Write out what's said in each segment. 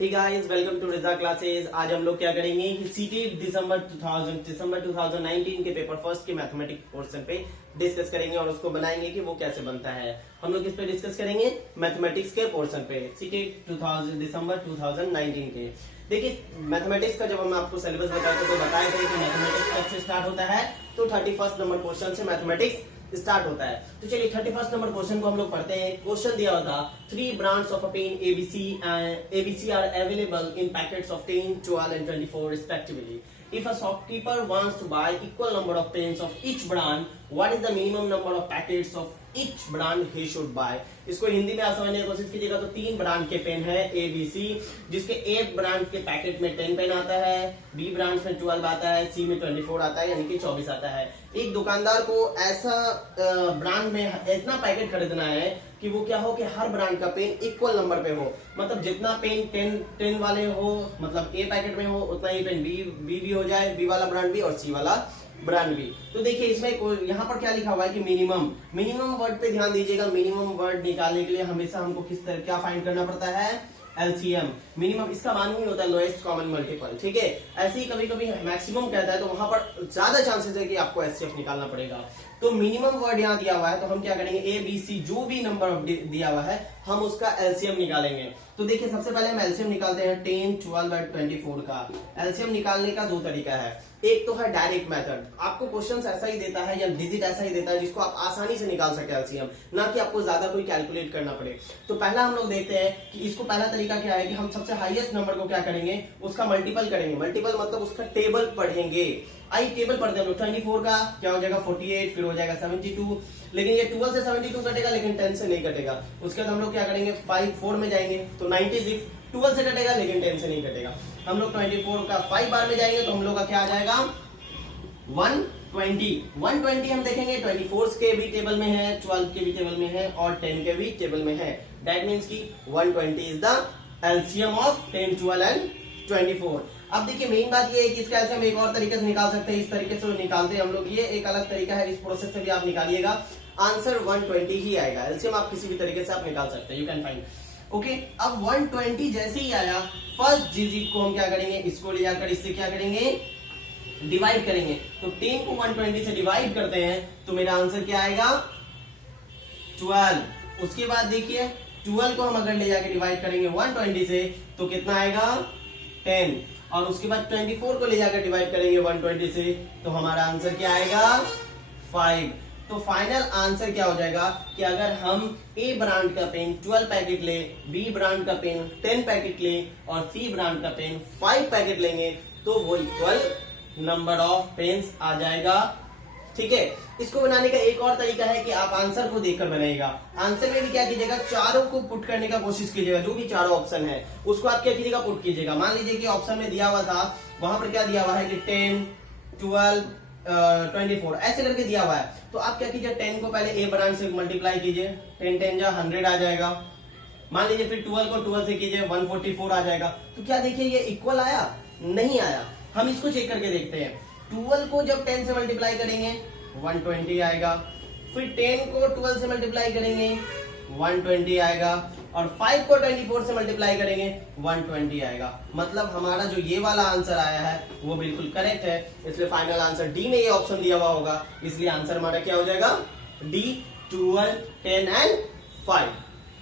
Hey guys, welcome to Riza classes. आज हम लोग क्या करेंगे कि सीटेट दिसंबर 2019 के पेपर फर्स्ट के मैथमेटिक्स पोर्शन पे डिस्कस करेंगे और उसको बनाएंगे कि वो कैसे बनता है। हम लोग इस पे डिस्कस करेंगे मैथमेटिक्स के पोर्शन पे सीटेट दिसंबर 2019 के। देखिए, मैथमेटिक्स का जब हम आपको सिलेबस बताए तो बताया था कि मैथमेटिक्स कब से स्टार्ट होता है, तो 31 नंबर क्वेश्चन से मैथमेटिक्स स्टार्ट होता है। तो चलिए 31 नंबर क्वेश्चन को हम लोग पढ़ते हैं। क्वेश्चन दिया हुआ था 3 brands of a pen ABC are available in packets of 10, 12 and 24 respectively. If a shopkeeper wants to buy equal number of pens of each brand, what is the minimum number of packets of each brand he should buy? इसको हिंदी में आप समझने की कोशिश कीजिएगा तो 3 brand के pen है ABC, जिसके A ब्रांड के पैकेट में 10 पेन आता है, B ब्रांड में 12 आता है, C में 24 आता है, यानी कि 24 आता है। एक दुकानदार को ऐसा ब्रांड में इतना पैकेट खरीदना है कि वो क्या हो कि हर ब्रांड का पेन इक्वल नंबर पे हो, मतलब जितना पेन 10 वाले हो, मतलब A पैकेट में हो, उतना ही पेन B भी हो जाए, B वाला ब्रांड भी और C वाला ब्रांड भी। तो देखिए इसमें यहाँ पर क्या लिखा हुआ है कि मिनिमम वर्ड पे ध्यान दीजिएगा। मिनिमम वर्ड निकालने के लिए हमेशा हमको किस तरह क्या फाइंड करना पड़ता है, एलसीएम। मिनिमम इसका मान ही होता है लोएस्ट कॉमन मल्टीपल, ठीक है। ऐसे ही कभी कभी मैक्सिमम कहता है तो वहां पर ज्यादा चांसेस है कि आपको एचसीएफ निकालना पड़ेगा। तो मिनिमम वर्ड यहाँ दिया हुआ है तो हम क्या करेंगे, ए बी सी जो भी नंबर दिया हुआ है हम उसका एलसीएम निकालेंगे। तो देखिए सबसे पहले हम एलसीएम निकालते हैं 10, 12 और 24 का। एलसीएम निकालने का दो तरीका है। एक तो है डायरेक्ट मेथड, आपको क्वेश्चंस ऐसा ही देता है या डिजिट ऐसा ही देता है जिसको आप आसानी से निकाल सके एलसीएम, ना कि आपको ज्यादा कोई कैलकुलेट करना पड़े। तो पहला हम लोग देखते हैं कि इसको पहला तरीका क्या है कि हम सबसे हाईएस्ट नंबर को क्या करेंगे, उसका मल्टीपल करेंगे। मल्टीपल मतलब उसका टेबल पढ़ेंगे। आई टेबल पढ़ते हैं हम लोग। 24 का क्या हो जाएगा 48, फिर हो जाएगा 72, लेकिन ये 12 से 72 कटेगा लेकिन 10 से नहीं कटेगा। उसके बाद हम लोग क्या करेंगे 4 में जाएंगे तो 96, 12 से कटेगा लेकिन 10 से नहीं कटेगा। हम लोग 24 का 5 बार में जाएंगे तो हम लोग का क्या आ जाएगा 120 हम देखेंगे 24 के भी टेबल में है, 12 के भी टेबल में है और 10 के भी टेबल में है। दैट मीन्स की 120 is the LCM of 10, 12 and 24। अब देखिए मेन बात ये है कि इसका एलसीएम एक और तरीके से निकाल सकते हैं। इस तरीके से निकालते हैं हम लोग, ये एक अलग तरीका है। इस प्रोसेस से भी आप निकालिएगा, आंसर 120 ही आएगा। एलसीएम आप किसी भी तरीके से आप निकाल सकते हैं, यू कैन फाइंड। ओके, अब 120 जैसे ही आया, फर्स्ट डिजिट को हम क्या करेंगे, इसको ले जाकर इससे क्या करेंगे, डिवाइड करेंगे। तो 10 को 120 से डिवाइड करते हैं तो मेरा आंसर क्या आएगा 12। उसके बाद देखिए 12 को हम अगर ले जाकर डिवाइड करेंगे 120 से तो कितना आएगा 10, और उसके बाद 24 को ले जाकर डिवाइड करेंगे 120 से तो हमारा आंसर क्या आएगा 5। तो फाइनल आंसर क्या हो जाएगा कि अगर हम ए ब्रांड का पेन 12 पैकेट ले, बी ब्रांड का पेन 10 पैकेट ले और सी ब्रांड का पेन 5 पैकेट लेंगे तो वो इक्वल नंबर ऑफ पेन्स आ जाएगा, ठीक है। इसको बनाने का एक और तरीका है कि आप आंसर को देखकर बनाइएगा। आंसर में भी क्या कीजिएगा, चारों को पुट करने का कोशिश कीजिएगा। जो भी चारों ऑप्शन है उसको आप क्या कीजिएगा, पुट कीजिएगा। मान लीजिए कि ऑप्शन में दिया हुआ था, वहां पर क्या दिया हुआ है कि 10, 12, 24 ऐसे करके दिया हुआ है। तो आप क्या कीजिए 10 को पहले ए ब्रांड से मल्टीप्लाई कीजिए, 10 10 जा 100 आ जाएगा। मान लीजिए फिर 12 को 12 से कीजिए 144 आ जाएगा। तो क्या देखिए ये इक्वल आया, नहीं आया। हम इसको चेक करके देखते हैं। 12 को जब 10 से मल्टीप्लाई करेंगे 120 आएगा, फिर 10 को 12 से मल्टीप्लाई करेंगे 120 आएगा, और 5 को 24 से मल्टीप्लाई करेंगे 120 आएगा। मतलब हमारा जो ये वाला आंसर आया है वो बिल्कुल करेक्ट है। इसलिए फाइनल आंसर डी में ये ऑप्शन दिया हुआ होगा, इसलिए आंसर हमारा क्या हो जाएगा D, 12, 10 and 5।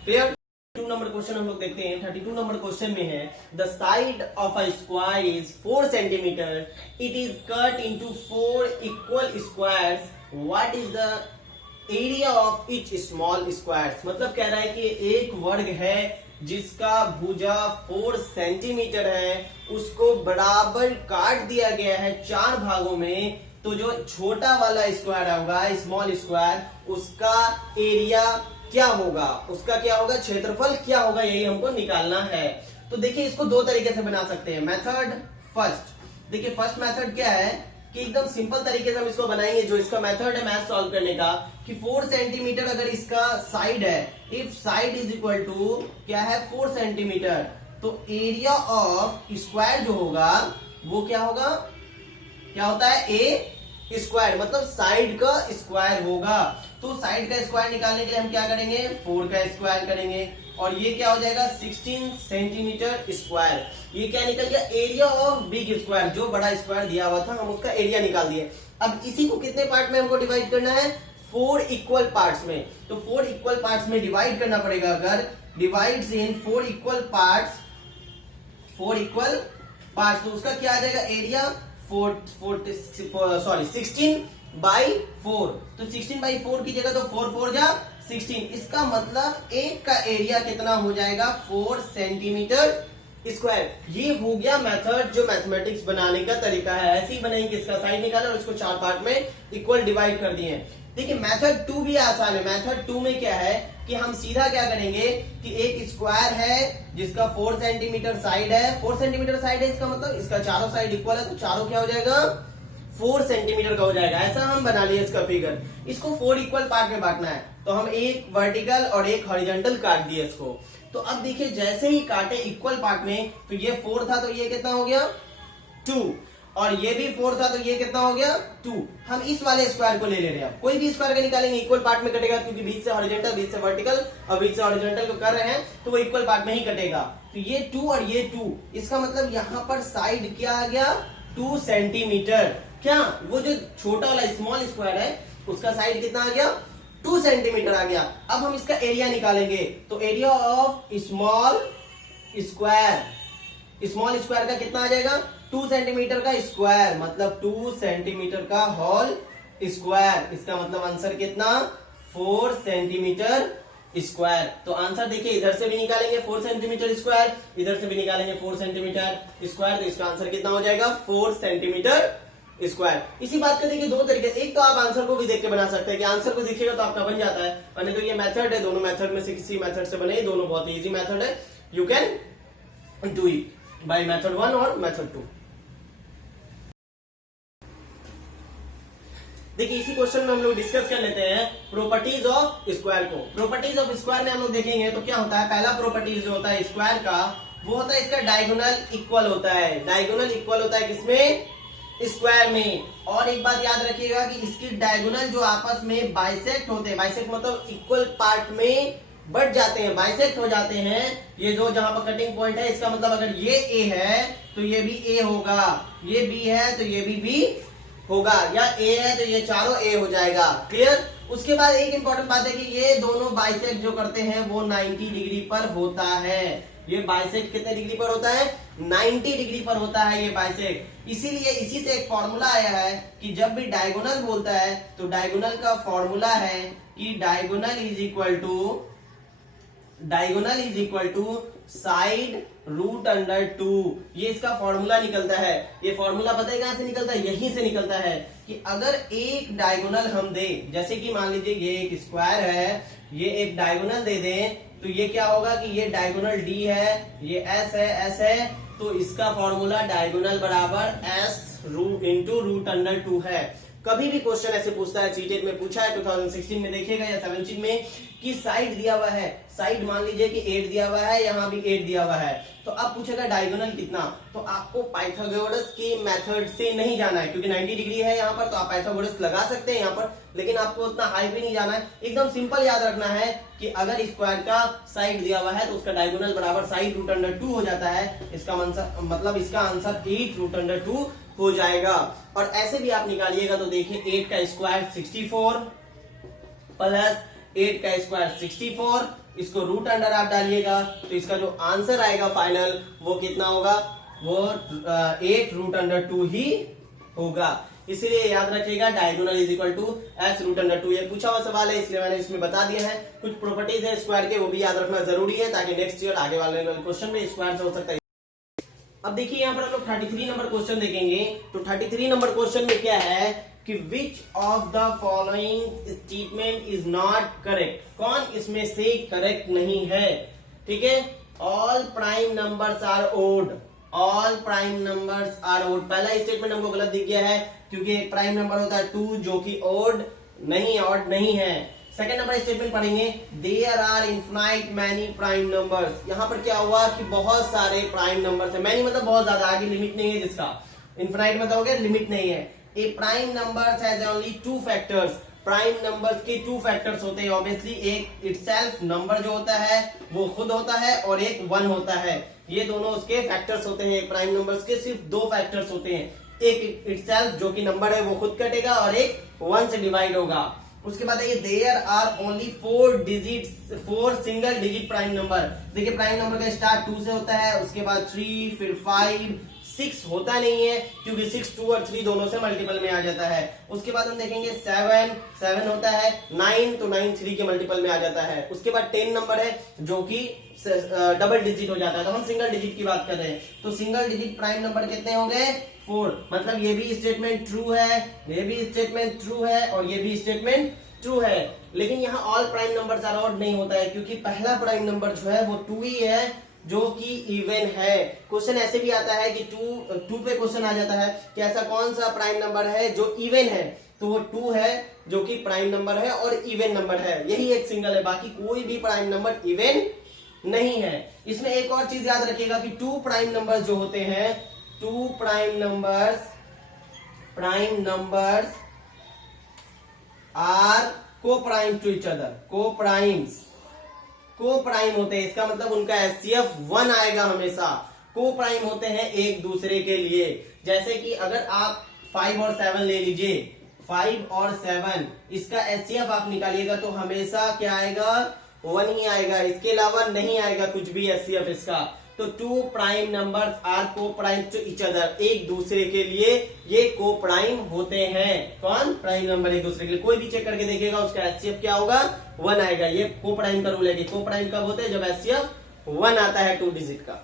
Clear. 32 number question हम लोग देखते हैं। 32 नंबर क्वेश्चन में है the side of a square is 4 centimetre, it is cut into 4 equal squares, what is the area of each small square. मतलब कह रहा है कि एक वर्ग है जिसका भुजा 4 सेंटीमीटर है, उसको बराबर काट दिया गया है 4 भागों में। तो जो छोटा वाला स्क्वायर होगा, स्मॉल स्क्वायर, उसका एरिया क्या होगा, उसका क्या होगा, क्षेत्रफल क्या होगा, यही हमको निकालना है। तो देखिए इसको दो तरीके से बना सकते हैं। मेथड फर्स्ट, देखिए फर्स्ट मेथड क्या है कि एकदम सिंपल तरीके से हम इसको बनाएंगे। जो इसका मेथड है मैथ सॉल्व करने का कि 4 सेंटीमीटर अगर इसका साइड है, if side is equal to क्या है 4 सेंटीमीटर, तो एरिया ऑफ स्क्वायर जो होगा वो क्या होगा, क्या होता है ए स्क्वायर, मतलब साइड का स्क्वायर होगा। तो साइड का स्क्वायर निकालने के लिए हम क्या करेंगे 4 का स्क्वायर करेंगे, और ये क्या हो जाएगा 16 सेंटीमीटर स्क्वायर। ये क्या निकल गया, एरिया ऑफ बिग स्क्वायर, जो बड़ा स्क्वायर दिया हुआ था हम उसका एरिया निकाल दिए। अब इसी को कितने पार्ट में हमको डिवाइड करना है, 4 इक्वल पार्ट्स में। तो 4 इक्वल पार्ट्स में डिवाइड करना पड़ेगा। अगर डिवाइड्स इन 4 इक्वल पार्ट्स, 4 इक्वल पार्ट्स, तो उसका क्या आ जाएगा एरिया 16/4। तो 16/4 की जगह तो 4 4 जा 16। इसका मतलब एक का एरिया कितना हो जाएगा 4 सेंटीमीटर स्क्वायर। ये हो गया मेथड, जो मैथमेटिक्स बनाने का तरीका है। ऐसे ही बनाएंगे, इसका साइड निकाला और इसको 4 पार्ट में इक्वल डिवाइड कर दिए। देखिए मेथड 2 भी आसान है। मेथड 2 में क्या है कि हम सीधा क्या करेंगे कि एक स्क्वायर है जिसका 4 सेंटीमीटर साइड है, 4 सेंटीमीटर साइड है, इसका मतलब इसका चारों साइड इक्वल है, तो चारों क्या हो जाएगा 4 सेंटीमीटर का हो जाएगा। ऐसा हम बना लिए इसका फिगर। इसको 4 इक्वल पार्ट में बांटना है, तो हम एक वर्टिकल और एक हॉरिजॉन्टल काट दिए इसको। तो अब देखिए जैसे ही काटे इक्वल पार्ट में, तो ये 4 था तो ये कितना हो गया 2, और ये भी 4 था तो ये कितना हो गया 2। हम इस वाले स्क्वायर को ले रहे हैं। कोई भी स्क्वायर का निकालेंगे इक्वल पार्ट में कटेगा, क्योंकि बीच से हॉरिजॉन्टल, बीच से वर्टिकल और बीच से हॉरिजॉन्टल को कर रहे हैं, तो वो इक्वल पार्ट में ही कटेगा। तो ये 2 और ये 2, इसका मतलब यहाँ पर साइड क्या आ गया 2 सेंटीमीटर। क्या वो जो छोटा वाला स्मॉल स्क्वायर है उसका साइड कितना आ गया 2 सेंटीमीटर आ गया। अब हम इसका एरिया निकालेंगे, तो एरिया ऑफ स्मॉल स्क्वायर का कितना आ जाएगा 2 सेंटीमीटर का स्क्वायर, मतलब 2 सेंटीमीटर का होल स्क्वायर। इसका मतलब आंसर कितना 4 सेंटीमीटर स्क्वायर। तो आंसर देखिए इधर से भी निकालेंगे 4 सेंटीमीटर स्क्वायर, इधर से भी निकालेंगे 4 सेंटीमीटर स्क्वायर, तो इसका आंसर कितना हो जाएगा 4 सेंटीमीटर स्क्वायर। इसी बात का देखिए 2 तरीके, एक तो आप आंसर को भी देख के बना सकते हैं कि आंसर को देखिएगा तो आपका बन जाता है, और तो ये मेथड है, दोनों मेथड में से किसी मेथड से बने, दोनों बहुत इजी मेथड है। You can do it by method 1 और मेथड 2। देखिए इसी क्वेश्चन में हम लोग डिस्कस कर लेते हैं प्रॉपर्टीज ऑफ स्क्वायर को। प्रॉपर्टीज ऑफ स्क्वायर में हम लोग देखेंगे तो क्या होता है, पहला प्रॉपर्टीज जो होता है स्क्वायर का, वो होता है इसका डायगोनल इक्वल होता है। डायगोनल इक्वल होता है किसमें, स्क्वायर में। और एक बात याद रखिएगा कि इसकी डायगोनल जो आपस में बाइसेक्ट होते हैं, बाइसेक्ट मतलब इक्वल पार्ट में बढ़ जाते हैं, बाइसेक्ट हो जाते हैं। ये जो जहां पर कटिंग पॉइंट है, इसका मतलब अगर ये ए है तो ये भी ए होगा, ये बी है तो ये भी बी होगा, या ए है तो ये चारों ए हो जाएगा। क्लियर। उसके बाद एक इंपॉर्टेंट बात है कि ये दोनों बाइसेक्ट जो करते हैं वो 90 डिग्री पर होता है। ये बाइसेक्ट कितने डिग्री पर होता है 90 डिग्री पर होता है ये बाइसेक्ट। इसीलिए इसी से एक फॉर्मूला आया है कि जब भी डायगोनल बोलता है तो डायगोनल का फॉर्मूला है कि diagonal is equal to side root under 2। ये इसका फॉर्मूला निकलता है। ये फॉर्मूला पता है कहां से निकलता है, यहीं से निकलता है कि अगर एक डायगोनल हम दे, जैसे कि मान लीजिए ये एक स्क्वायर है, ये एक डायगोनल दे दें, तो ये क्या होगा कि ये डायगोनल डी है, ये एस है, तो इसका फॉर्मूला डायगोनल बराबर एस इंटू रूट अंडर 2 है। कभी भी क्वेश्चन ऐसे पूछता है, सीटेट में पूछा है 2016 में देखिएगा या 17 में, कि साइड दिया हुआ है, साइड मान लीजिए कि 8 दिया हुआ है, यहाँ भी 8 दिया हुआ है, तो अब पूछेगा डायगोनल कितना, तो आपको पाइथागोरस की मेथड से नहीं जाना है, क्योंकि 90 डिग्री है यहाँ पर, तो आप पाइथागोरस लगा सकते हैं यहाँ पर, लेकिन आपको उतना हाई भी नहीं जाना है। एकदम सिंपल याद रखना है कि अगर स्क्वायर का साइड दिया हुआ है तो उसका डायगोनल बराबर साइड रूट अंडर 2 हो जाता है। इसका मतलब इसका आंसर 8 रूट अंडर 2 हो जाएगा। और ऐसे भी आप निकालिएगा तो देखिए 8 का स्क्वायर 64 प्लस 8 का स्क्वायर 64, इसको रूट अंडर आप डालिएगा तो इसका जो आंसर आएगा फाइनल वो कितना होगा, वो 8 रूट अंडर 2 ही होगा। इसीलिए याद रखिएगा diagonal is equal to S root under 2। ये पूछा हुआ सवाल है इसलिए मैंने इसमें बता दिया है। कुछ प्रॉपर्टीज है स्क्वायर के, वो भी याद रखना जरूरी है ताकि नेक्स्ट ईयर आगे वाले क्वेश्चन में स्क्वायर से हो सकता है। अब देखिए यहाँ पर हम लोग 33 नंबर क्वेश्चन देखेंगे। तो 33 नंबर क्वेश्चन में क्या है कि which of the following statement is not correct, कौन इसमें से करेक्ट नहीं है। ठीक है, all prime numbers are odd, all prime numbers are odd. पहला स्टेटमेंट हमको गलत दिख गया है क्योंकि एक प्राइम नंबर होता है 2 जो कि ओड नहीं है। सेकंड नंबर स्टेटमेंट पढ़ेंगे, there are infinite many prime numbers. यहाँ पर क्या हुआ कि बहुत सारे प्राइम नंबर्स है, मैनी मतलब बहुत ज्यादा, आगे लिमिट नहीं है जिसका, इनफाइनाइट मतलब हो गया लिमिट नहीं है। A prime numbers has only 2 factors, prime numbers के टू फैक्टर्स होते हैं ऑब्वियसली, एक इटसेल्फ नंबर जो होता है वो खुद होता है और एक 1 होता है। ये दोनों उसके फैक्टर्स होते हैं। एक प्राइम नंबर्स के सिर्फ 2 फैक्टर्स होते हैं, एक इटसेल्फ जो कि नंबर है वो खुद कटेगा और एक 1 से डिवाइड होगा। उसके बाद है there are only 4 single digit prime number. देखिए प्राइम नंबर का स्टार्ट 2 से होता है, उसके बाद 3, फिर 5, 6 होता नहीं है क्योंकि 6 2 और 3 दोनों से मल्टीपल में आ जाता है। उसके बाद हम देखेंगे 7 होता है, 9 तो 9 3 के मल्टीपल में आ जाता है। उसके बाद 10 नंबर है जो कि डबल डिजिट हो जाता है, तो हम सिंगल डिजिट की बात कर रहे हैं। तो सिंगल डिजिट प्राइम नंबर कितने हो गए? 4। मतलब ये भी स्टेटमेंट ट्रू है, ये भी स्टेटमेंट ट्रू है और ये भी स्टेटमेंट ट्रू है। लेकिन यहाँ all prime numbers are odd नहीं होता है क्योंकि पहला प्राइम नंबर जो है वो 2 ही है जो कि इवन है। क्वेश्चन ऐसे भी आता है कि 2 पे क्वेश्चन आ जाता है कि ऐसा कौन सा प्राइम नंबर है जो इवन है, तो वो 2 है जो कि प्राइम नंबर है और इवन नंबर है, यही एक सिंगल है, बाकी कोई भी प्राइम नंबर इवन नहीं है। इसमें एक और चीज याद रखिएगा कि 2 प्राइम नंबर्स जो होते हैं, 2 prime numbers are co-prime to each other, co-prime होते हैं। इसका मतलब उनका एचसीएफ 1 आएगा हमेशा। को प्राइम होते हैं एक दूसरे के लिए। जैसे कि अगर आप 5 और 7 ले लीजिए, 5 और 7 इसका एचसीएफ आप निकालिएगा तो हमेशा क्या आएगा? 1 ही आएगा, इसके अलावा नहीं आएगा कुछ भी एचसीएफ इसका। तो 2 प्राइम नंबर्स आर को प्राइम टू ईच अदर, एक दूसरे के लिए ये को प्राइम होते हैं। कौन? प्राइम नंबर एक दूसरे के लिए। कोई भी चेक करके देखिएगा उसका एचसीएफ क्या होगा? 1 आएगा। ये को प्राइम का रूल है कि को प्राइम कब होते हैं? जब एचसीएफ 1 आता है 2 डिजिट का।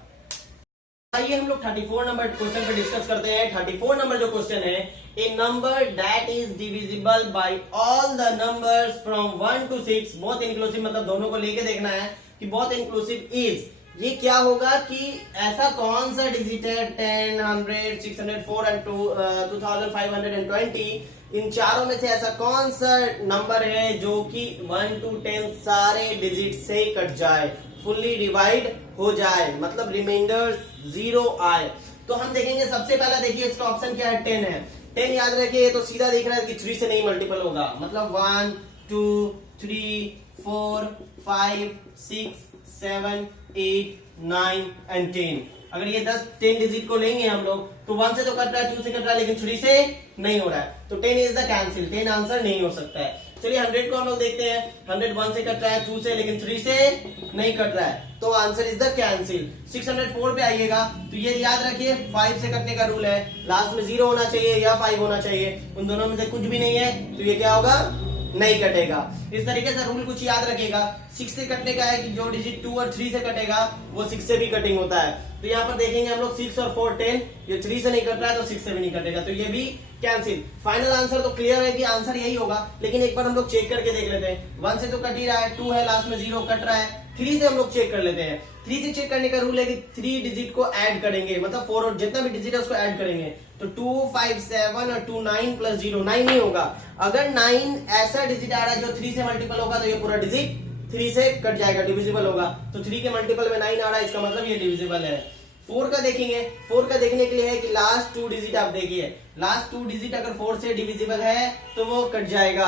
आइए हम लोग 34 नंबर क्वेश्चन पे डिस्कस करते हैं। 34 नंबर जो क्वेश्चन है, a number that is divisible by all the numbers from 1 to 6, बहुत इंक्लूसिव, मतलब दोनों को लेके देखना है कि बहुत इंक्लूसिव इज, ये क्या होगा कि ऐसा कौन सा डिजिट है 10, 100, 604 एंड 2520, इन चारों में से ऐसा कौन सा नंबर है जो कि 1 to 10 सारे डिजिट से कट जाए, फुल्ली डिवाइड हो जाए, मतलब रिमाइंडर 0 आए। तो हम देखेंगे सबसे पहला, देखिए इसका ऑप्शन क्या है? 10 है। 10 याद रखिए, तो सीधा देख रहा है कि 3 से नहीं मल्टीपल होगा, मतलब 1 2 3 4 5 6 7 8 9 एंड 10। अगर ये 10 डिजिट को लेंगे हम लोग तो 1 से तो कट रहा है, 2 से कट रहा है, लेकिन 3 से नहीं हो रहा है, तो 10 इज द कैंसिल, 10 आंसर नहीं हो सकता है। चलिए 100 को हम लोग देखते हैं। 100 1 से कट रहा है, 2 से, लेकिन 3 से नहीं कट रहा है, तो आंसर इज द कैंसिल। 604 पे आइएगा तो ये याद रखिए 5 से कटने का रूल है, लास्ट में 0 होना चाहिए या 5 होना चाहिए, उन दोनों में से कुछ भी नहीं है तो ये क्या होगा? नहीं कटेगा। इस तरीके से रूल कुछ याद रखिएगा। 6 से कटने का है कि जो डिजिट 2 और 3 से कटेगा वो 6 से भी कटिंग होता है। तो यहाँ पर देखेंगे हम लोग 6 और 4 10, ये 3 से नहीं कट रहा है तो 6 से भी नहीं कटेगा, तो ये भी कैंसिल। फाइनल आंसर तो क्लियर है कि आंसर यही होगा, लेकिन एक बार हम लोग चेक करके देख लेते हैं। 1 से तो कट ही रहा है, 2 है, लास्ट में 0 कट रहा है, 3 से हम लोग चेक कर लेते हैं। 3 से चेक करने का रूल है कि 3 डिजिट को ऐड करेंगे, मतलब 4 और जितना भी डिजिट है उसको ऐड करेंगे, तो 2 5 7 और 2 9 प्लस 0 9 नहीं होगा। अगर 9 ऐसा डिजिट आ रहा है जो 3 से मल्टीपल होगा तो ये पूरा डिजिट 3 से कट जाएगा, डिविजिबल होगा। तो 3 के मल्टीपल में 9 आ रहा है, इसका मतलब ये डिविजिबल है। 4 का देखेंगे, 4 का देखने के लिए है कि लास्ट 2 डिजिट आप देखिए, लास्ट 2 डिजिट अगर 4 से डिविजिबल है तो वो कट जाएगा।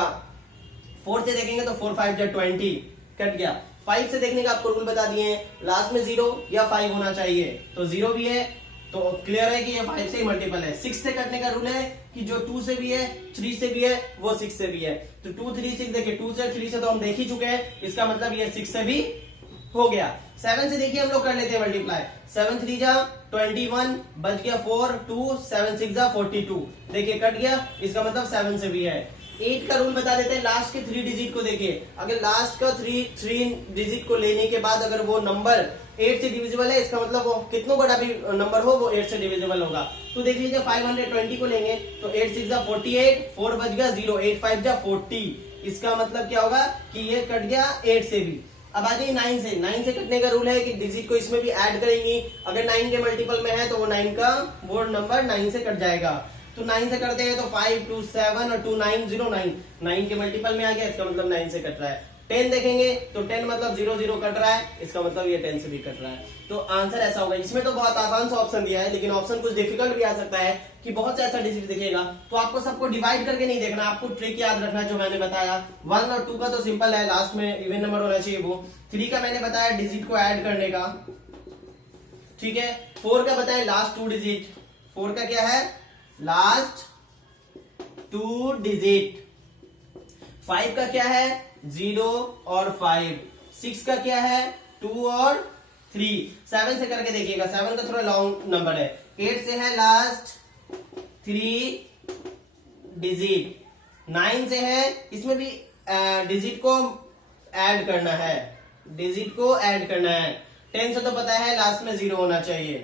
4 से देखेंगे तो 4 5 20 कट गया। 5 से देखने का आपको रूल बता दिए हैं, लास्ट में 0 या 5 होना चाहिए, तो 0 भी है तो क्लियर है कि ये 5 से ही मल्टीपल है। 6 से कटने का रूल है कि जो 2 से भी है, 3 से भी है, वो 6 से भी है, तो 2 3 6 देखिए, 2 से 3 से तो हम देख ही चुके हैं, इसका मतलब ये 6 से भी हो गया। 7 से देखिए हम लोग कर लेते हैं मल्टीप्लाई, 7 3 जा 21, बच गया 4 2 7 6 जा 42, देखिए कट गया, इसका मतलब 7 से भी है। 8 का रूल बता देते हैं, लास्ट के 3 डिजिट को देखिए, अगर लास्ट का 3 डिजिट को लेने के बाद अगर वो नंबर 8 से डिविजिबल है, इसका मतलब वो कितना बड़ा भी नंबर हो वो 8 से डिविजिबल होगा। तो देख लीजिए 520 को लेंगे तो 8 6 जा 48, 4 बच गया 0, 8 5 जा 40, इसका मतलब क्या होगा कि ये कट गया 8 से भी। अब आ जाइए 9 से। 9 से कटने का रूल है कि डिजिट को इसमें भी ऐड करेंगी, अगर 9 के मल्टीपल में है तो वो 9 का वो नंबर 9 से कट जाएगा। तो 9 से करते हैं तो 5 2 7 और 2 9 0 9, 9 के मल्टीपल में आ गया, इसका मतलब 9 से कट रहा है। 10 देखेंगे तो 10 मतलब 0 0 कट रहा है, इसका मतलब ये 10 से भी कट रहा है। तो आंसर ऐसा होगा। इसमें तो बहुत आसान सा ऑप्शन दिया है, लेकिन ऑप्शन कुछ डिफिकल्ट भी आ सकता है कि बहुत से ऐसा डिजिट दिखेगा। तो आपको सबको डिवाइड करके नहीं देखना, आपको ट्रिक याद रखना है जो मैंने बताया। 1 और 2 का तो सिंपल है, लास्ट में इवन नंबर होना चाहिए वो। 3 का मैंने बताया डिजिट को ऐड करने का, ठीक है। 4 का बताया लास्ट 2 डिजिट। 4 का क्या है? Last 2 digit. 5 का क्या है? 0 और 5। 6 का क्या है? 2 और 3। 7 से करके देखिएगा, 7 का थोड़ा लॉन्ग नंबर है। 8 से है लास्ट 3 डिजिट। 9 से है, इसमें भी डिजिट को ऐड करना है, डिजिट को ऐड करना है। 10 से तो पता है लास्ट में 0 होना चाहिए।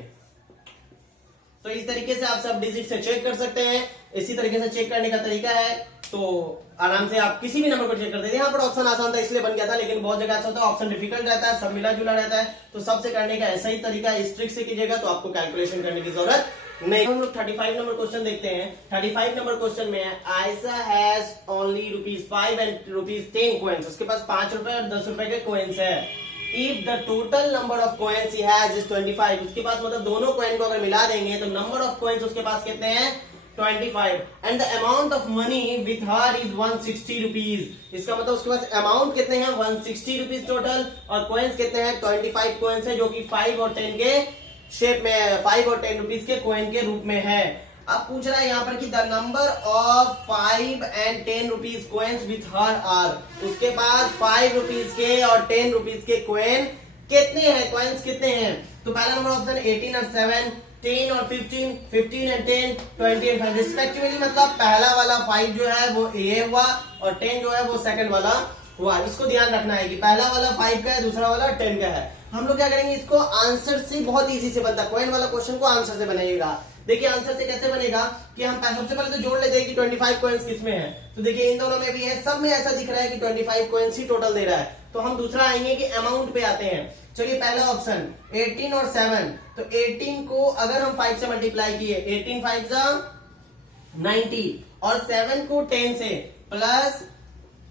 तो इस तरीके से आप सब डिजिट से चेक कर सकते हैं। इसी तरीके से चेक करने का तरीका है, तो आराम से आप किसी भी नंबर को चेक करते हैं। यहाँ पर ऑप्शन आसान था इसलिए बन गया था, लेकिन बहुत जगह ऐसा होता है ऑप्शन डिफिकल्ट रहता है, सब मिला जुला रहता है। तो सबसे करने का ऐसा ही तरीका है, इस ट्रिक से कीजिएगा तो आपको कैलकुलेशन करने की जरूरत नहीं। हम लोग 35 नंबर क्वेश्चन देखते हैं। 35 नंबर क्वेश्चन में है Ayesha has only ₹5 and ₹10 coins. उसके पास 5 रुपए और 10 रुपए के कॉइन्स है। If the total number of coins he has is 25, उसके पास मतलब दोनों कॉइन को अगर मिला देंगे तो नंबर ऑफ कॉइन्स उसके पास कितने हैं? 25। And the amount of money with her is 160 rupees. इसका मतलब उसके पास अमाउंट कितने हैं? 160 रुपीज टोटल, और कॉइन्स कितने हैं? 25 कॉइन्स है, जो कि 5 और 10 के शेप में है, 5 और 10 रुपीज के कॉइन के रूप में है। अब पूछ रहा है यहाँ पर कि the number of 5 and 10 rupees coins with her are. उसके पास 5 रुपीज के और 10 रुपीज के कॉइन कितने हैं? कॉइन्स कितने हैं? तो पहला नंबर ऑप्शन 18 और 7, 10 और 15, 15 एंड 10, 20 एंड 5 रिस्पेक्टिवली। मतलब पहला वाला 5 जो है वो ए हुआ और 10 जो है वो सेकंड वाला हुआ। इसको ध्यान रखना है कि पहला वाला 5 का है, दूसरा वाला 10 का है। हम लोग क्या करेंगे, इसको आंसर से बहुत इजी से बनता है। कॉइन वाला क्वेश्चन को आंसर से बनाइएगा। देखिए आंसर से कैसे बनेगा कि हम सबसे पहले तो जोड़ लेते हैं कि 25 कॉइन्स किसमें है। तो देखिए इन दोनों में भी है, सब में ऐसा दिख रहा है कि 25 कॉइन्स ही टोटल दे रहा है। तो हम दूसरा आएंगे कि अमाउंट पे आते हैं। चलिए पहला ऑप्शन 18 और 7, तो 18 को अगर हम 5 से मल्टीप्लाई किए, 18 5 जा 90, और 7 को 10 से प्लस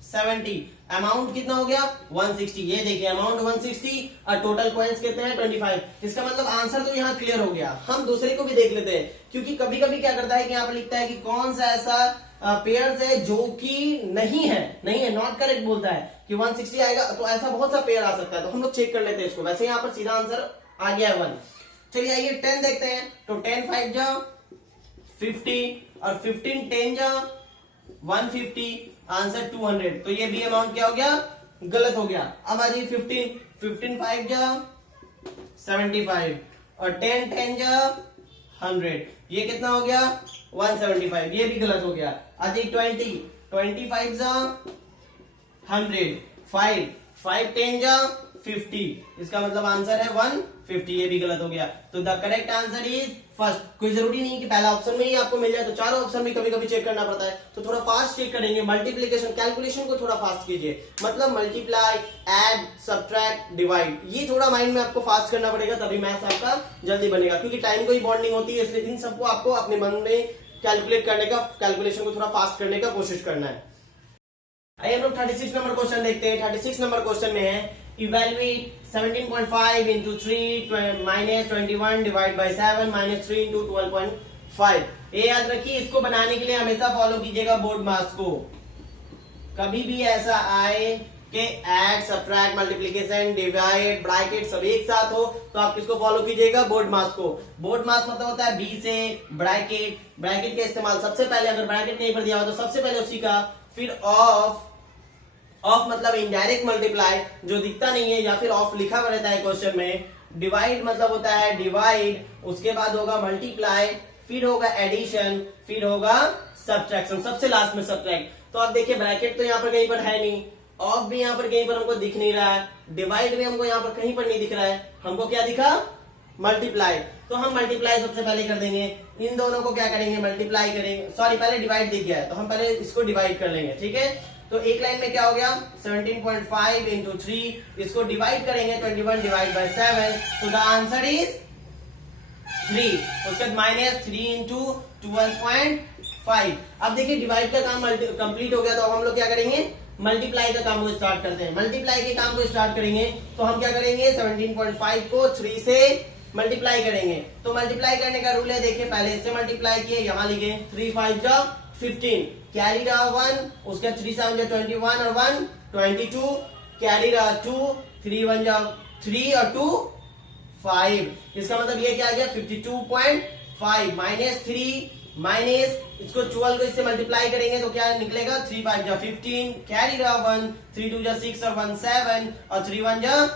70, अमाउंट कितना हो गया? 160। ये देखिए अमाउंट 160 और टोटल कॉइन्स कितने हैं? 25। इसका मतलब आंसर तो यहाँ क्लियर हो गया। हम दूसरे को भी देख लेते हैं, क्योंकि कभी कभी क्या करता है कि यहाँ पर लिखता है कि कौन सा ऐसा पेयर्स है जो कि नहीं है, नॉट करेक्ट बोलता है कि 160 आएगा। तो ऐसा बहुत सा पेयर आ सकता है, तो हम लोग चेक कर लेते हैं इसको। वैसे यहाँ पर सीधा आंसर आ गया है 1। चलिए आइए 10 देखते हैं। तो 10 5 जा 50 और 15 10 जा 150, आंसर 200। तो ये भी अमाउंट क्या हो गया? गलत हो गया। अब आ जाइए 15 5 जा 75 और 10 10 जा 100, ये कितना हो गया? 175, ये भी गलत हो गया। आ जाइए 25 जा 100, 5 10 जा 50, इसका मतलब आंसर है 150, ये भी गलत हो गया। तो the correct answer is first. कोई जरूरी नहीं कि पहला ऑप्शन में ही आपको मिल जाए, तो चारों ऑप्शन में कभी कभी चेक करना पड़ता है। तो थोड़ा फास्ट चेक करेंगे। मल्टीप्लिकेशन कैलकुलेशन को थोड़ा फास्ट कीजिए, मतलब मल्टीप्लाई, ऐड, सब्ट्रैक्ट, डिवाइड, ये थोड़ा माइंड में आपको फास्ट करना पड़ेगा, तभी मैथ्स आपका जल्दी बनेगा। क्योंकि टाइम कोई बॉन्डिंग होती है, इसलिए इन सबको आपको अपने मन में कैलकुलेट करने का, कैलकुलेशन को थोड़ा फास्ट करने का कोशिश करना है। आइए हम लोग 36 नंबर क्वेश्चन देखते हैं। 36 नंबर क्वेश्चन में है evaluate 17.5 into 3 minus 21 divide by 7 minus 3 into 12.5। ये याद रखिए, इसको बनाने के लिए हमेशा फॉलो कीजिएगा बोर्ड मास को। कभी भी ऐसा आए कि add, subtract, multiplication, divide, bracket सब एक साथ हो, तो आप किसको फॉलो कीजिएगा? बोर्ड मास को। बोर्ड मास मतलब होता है बी से ब्रैकेट, ब्रैकेट का इस्तेमाल सबसे पहले, अगर ब्रैकेट कहीं पर दिया हो तो सबसे पहले उसी का, फिर ऑफ मतलब इनडायरेक्ट मल्टीप्लाई जो दिखता नहीं है, या फिर ऑफ लिखा हुआ रहता है क्वेश्चन में। डिवाइड मतलब होता है डिवाइड, उसके बाद होगा मल्टीप्लाई, फिर होगा एडिशन, फिर होगा सब्ट्रैक्शन, सबसे लास्ट में सब्ट्रैक्ट। तो आप देखिए ब्रैकेट तो यहाँ पर कहीं पर है नहीं, ऑफ भी यहाँ पर कहीं पर हमको दिख नहीं रहा है, डिवाइड भी हमको यहाँ पर कहीं पर नहीं दिख रहा है, हमको क्या दिखा? मल्टीप्लाई। तो हम मल्टीप्लाई सबसे पहले कर देंगे। इन दोनों को क्या करेंगे? मल्टीप्लाई करेंगे। सॉरी, पहले डिवाइड दिख गया है तो हम पहले इसको डिवाइड कर लेंगे, ठीक है। तो एक लाइन में क्या हो गया? 17.5 into 3, इसको डिवाइड करेंगे 21 डिवाइड बाय 7, तो द आंसर इज 3। उसके बाद माइनस 3 into 12.5। अब देखिए डिवाइड का काम कंप्लीट हो गया, तो अब हम लोग क्या करेंगे? मल्टीप्लाई का काम को स्टार्ट करते हैं। मल्टीप्लाई के काम को स्टार्ट करेंगे तो हम क्या करेंगे, 17.5 को 3 से मल्टीप्लाई करेंगे। तो मल्टीप्लाई करने का रूल है, देखिए पहले इससे मल्टीप्लाई किए, यहाँ लिखे 3 5 जा 15, कैरी रहा 1, उसका 3 7 जा 21 और 1 22, कैरी रहा 2, 3 1 जा 3 और 2 5। इसका मतलब ये क्या आ गया 52.5 माइनस 3 माइनस इसको 12 को इससे मल्टीप्लाई करेंगे तो क्या निकलेगा 3 5 जा 15, कैरी रहा 1, 3 2 जा 6 और 1 7 और 3 1 जा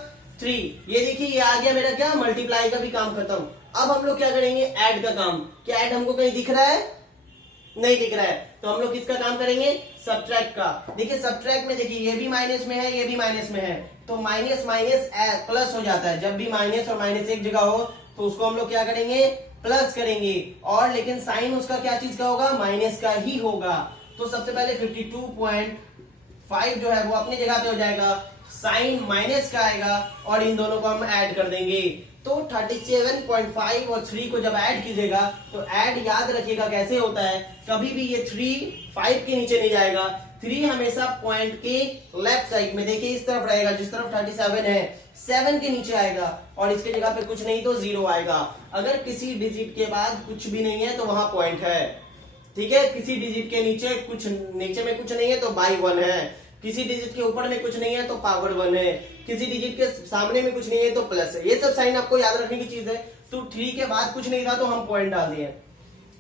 3। ये देखिए ये आ गया मेरा क्या मल्टीप्लाई का भी काम खत्म। अब हम लोग क्या करेंगे, ऐड का काम। क्या ऐड हमको कहीं दिख रहा है, नहीं दिख रहा है, तो हम लोग किसका काम करेंगे, सब्ट्रैक्ट का। देखिए सब्ट्रैक्ट में देखिए ये भी माइनस में है, ये भी माइनस में है, तो माइनस माइनस प्लस हो जाता है। जब भी माइनस और माइनस एक जगह हो तो उसको हम लोग क्या करेंगे, प्लस करेंगे। और लेकिन साइन उसका क्या चीज का होगा, माइनस का ही होगा। तो सबसे पहले 52.5 जो है वो अपनी जगह पे हो जाएगा, साइन माइनस का आएगा और इन दोनों को हम ऐड कर देंगे। तो 37.5 और 3 को जब ऐड कीजिएगा तो ऐड याद रखिएगा कैसे होता है, कभी भी ये 3 5 के नीचे नहीं जाएगा। 3 हमेशा पॉइंट के लेफ्ट साइड में, देखिए इस तरफ रहेगा, जिस तरफ 37 है 7 के नीचे आएगा और इसके जगह पे कुछ नहीं तो 0 आएगा। अगर किसी डिजिट के बाद कुछ भी नहीं है तो वहां पॉइंट है, ठीक है। किसी डिजिट के नीचे कुछ, नीचे में कुछ नहीं है तो बाई 1 है, किसी डिजिट के ऊपर में कुछ नहीं है तो पावर 1 है, किसी डिजिट के सामने में कुछ नहीं है तो प्लस है। ये सब साइन आपको याद रखने की चीज है। तो 3 के बाद कुछ नहीं था तो हम पॉइंट डाल दिए।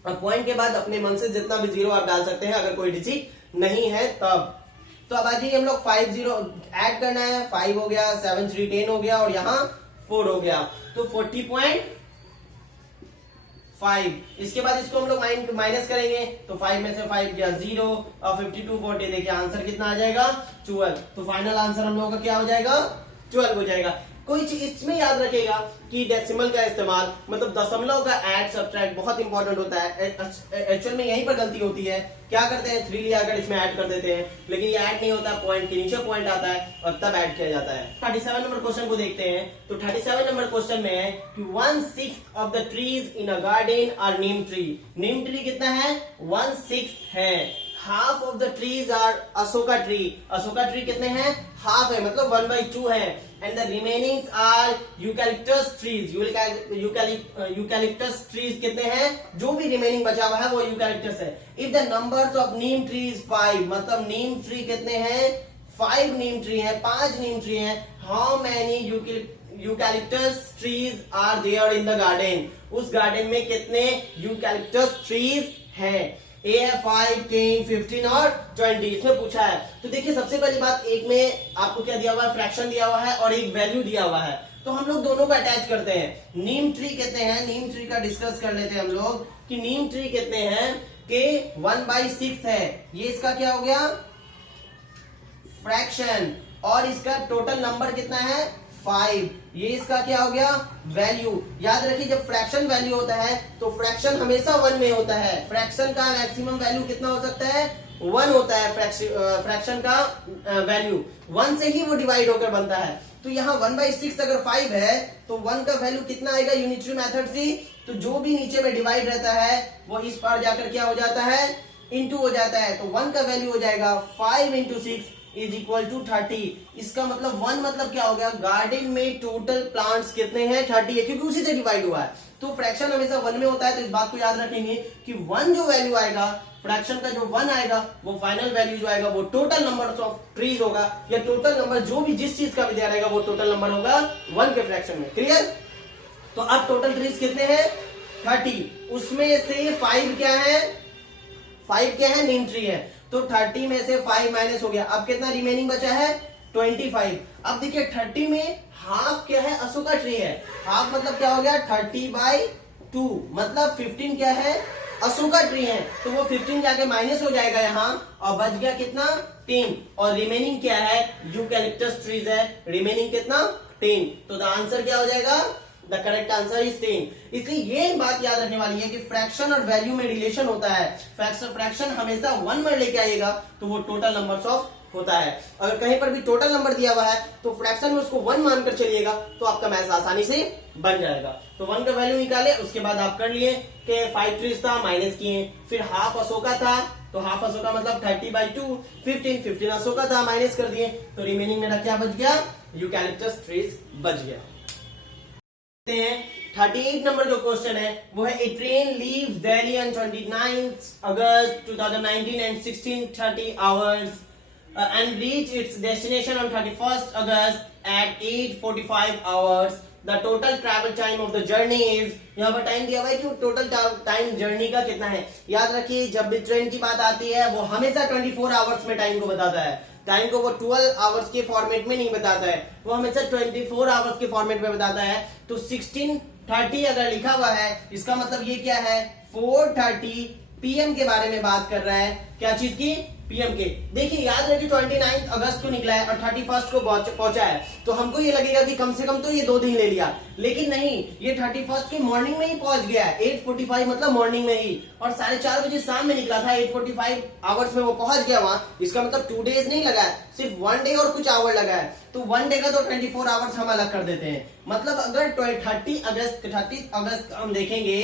अब पॉइंट के बाद अपने मन से जितना भी 0 आप डाल सकते हैं अगर कोई डिजिट नहीं है तब। तो अब आज हम लोग 5 0 ऐड करना है, 5 हो गया, 7 3 10 हो गया और यहाँ 4 हो गया, तो 40.5। इसके बाद इसको हम लोग माइनस करेंगे तो 5 में से 5 गया 0 और 52 40, देखिए आंसर कितना आ जाएगा 12। तो फाइनल आंसर हम लोगों का क्या हो जाएगा, 12 हो जाएगा। कोई चीज इसमें याद रखेगा कि डेसिमल का इस्तेमाल, मतलब दशमलव का ऐड सब्ट्रैक्ट बहुत इंपॉर्टेंट होता है। एक्चुअल में यहीं पर गलती होती है, क्या करते हैं 3 लिया कर इसमें ऐड कर देते हैं, लेकिन ये ऐड नहीं होता, पॉइंट के नीचे पॉइंट आता है और तब ऐड किया जाता है। 37 नंबर क्वेश्चन को देखते हैं। तो 37 नंबर क्वेश्चन में है कि 1/6 of the trees in a garden are neem tree. Neem tree कितना है, 1/6 है। Half of the trees are Ashoka tree. Ashoka tree कितने हैं, हाफ है, मतलब 1/2 है। And the remaining are eucalyptus trees. Eucalyptus trees कितने हैं, जो भी रिमेनिंग बचा हुआ है वो यूकैलिप्टस है। If the numbers of Neem trees 5, मतलब नीम ट्री कितने हैं, 5 नीम ट्री है, 5 नीम ट्री है। How many eucalyptus trees are there in the garden. उस गार्डन में कितने यूकैलिप्टस ट्रीज हैं। ए है 5 10 15 और 20, इसमें पूछा है। तो देखिए सबसे पहली बात, एक में आपको क्या दिया हुआ है, फ्रैक्शन दिया हुआ है और एक वैल्यू दिया हुआ है। तो हम लोग दोनों को अटैच करते हैं। नीम ट्री कितने हैं, नीम ट्री का डिस्कस कर लेते हैं हम लोग कि नीम ट्री कितने हैं, के 1/6 है। ये इसका क्या हो गया, फ्रैक्शन, और इसका टोटल नंबर कितना है 5। ये इसका क्या हो गया, वैल्यू। याद रखिए जब फ्रैक्शन वैल्यू होता है तो फ्रैक्शन हमेशा 1 में होता है। फ्रैक्शन का मैक्सिमम वैल्यू कितना हो सकता है, 1 होता है। फ्रैक्शन का वैल्यू 1 से ही वो डिवाइड होकर बनता है। तो यहाँ 1/6 अगर 5 है तो 1 का वैल्यू कितना आएगा यूनिटरी मेथड से, तो जो भी नीचे में डिवाइड रहता है वो इस पार जाकर क्या हो जाता है, इंटू हो जाता है। तो 1 का वैल्यू हो जाएगा 5 × 6 इज इक्वल टू 30। इसका मतलब 1 मतलब क्या हो गया, गार्डन में टोटल प्लांट्स कितने हैं 30 है, क्योंकि उसी से डिवाइड हुआ है। तो फ्रैक्शन हमेशा 1 में होता है। तो इस बात को याद रखेंगे कि 1 जो वैल्यू आएगा, फ्रैक्शन का जो 1 आएगा, वो फाइनल वैल्यू जो आएगा वो टोटल नंबर ऑफ ट्रीज होगा, या टोटल नंबर जो भी जिस चीज का भी दिया रहेगा वो टोटल नंबर होगा 1 के फ्रैक्शन में। क्लियर। तो अब टोटल ट्रीज कितने हैं 30, उसमें से 5 क्या है, 5 क्या है, नीम ट्री है। तो 30 में से 5 माइनस हो गया, अब कितना रिमेनिंग बचा है 25। अब देखिए 30 में हाफ क्या है, अशोका ट्री है। हाफ मतलब क्या हो गया 30/2, मतलब 15 क्या है, अशोका ट्री है। तो वो 15 जाके माइनस हो जाएगा यहाँ और बच गया कितना 10, और रिमेनिंग क्या है, यूकैलिप्टस ट्रीज है, रिमेनिंग कितना 10। तो द आंसर क्या हो जाएगा, द करेक्ट आंसर इज 10। इसलिए ये बात याद रखने वाली है कि फ्रैक्शन और वैल्यू में रिलेशन होता है। फ्रैक्शन हमेशा 1 में लेके आएगा तो वो टोटल नंबर्स ऑफ होता है। अगर कहीं पर भी टोटल नंबर दिया हुआ है तो फ्रैक्शन में उसको 1 मानकर चलिएगा तो आपका मैथ्स आसानी से बन जाएगा। तो 1 का वैल्यू निकाले, उसके बाद आप कर लिए कि 5 3 था माइनस किए, फिर हाफ अशोका था तो हाफ अशोका मतलब 30/2, 15 अशोका था माइनस कर दिए, तो रिमेनिंग मेरा क्या बच गया, यूकैलिप्टस ट्रीज बच गया। 38 नंबर जो क्वेश्चन है वो है, a train leaves Delhi on 29 August 2019 and 16:30 hours and reach its destination on 31st August at 8:45 hours. The total travel time of the journey is, यहाँ पर टाइम दिया हुआ है कि टोटल टाइम जर्नी का कितना है। याद रखिए जब भी ट्रेन की बात आती है वो हमेशा 24 आवर्स में टाइम को बताता है, टाइम को वो 12 आवर्स के फॉर्मेट में नहीं बताता है, वो हमेशा 24 आवर्स के फॉर्मेट में बताता है। तो 16:30 अगर लिखा हुआ है इसका मतलब ये क्या है, 4:30 PM के बारे में बात कर रहा है, क्या चीज की, PM के। देखिए याद रखिए 29 अगस्त को निकला है और 31 को पहुंचा है, तो हमको ये लगेगा कि कम से कम तो ये 2 दिन ले लिया, लेकिन नहीं, ये 31 की मॉर्निंग में ही पहुंच गया है, 8:45 मतलब मॉर्निंग में ही, और 4:30 बजे शाम में निकला था, 8:45 आवर्स में वो पहुंच गया वहां। इसका मतलब 2 डेज नहीं लगा है, सिर्फ 1 डे और कुछ आवर लगा है। तो 1 डे का तो 24 आवर्स हम अलग कर देते हैं। मतलब अगर 30 अगस्त हम देखेंगे,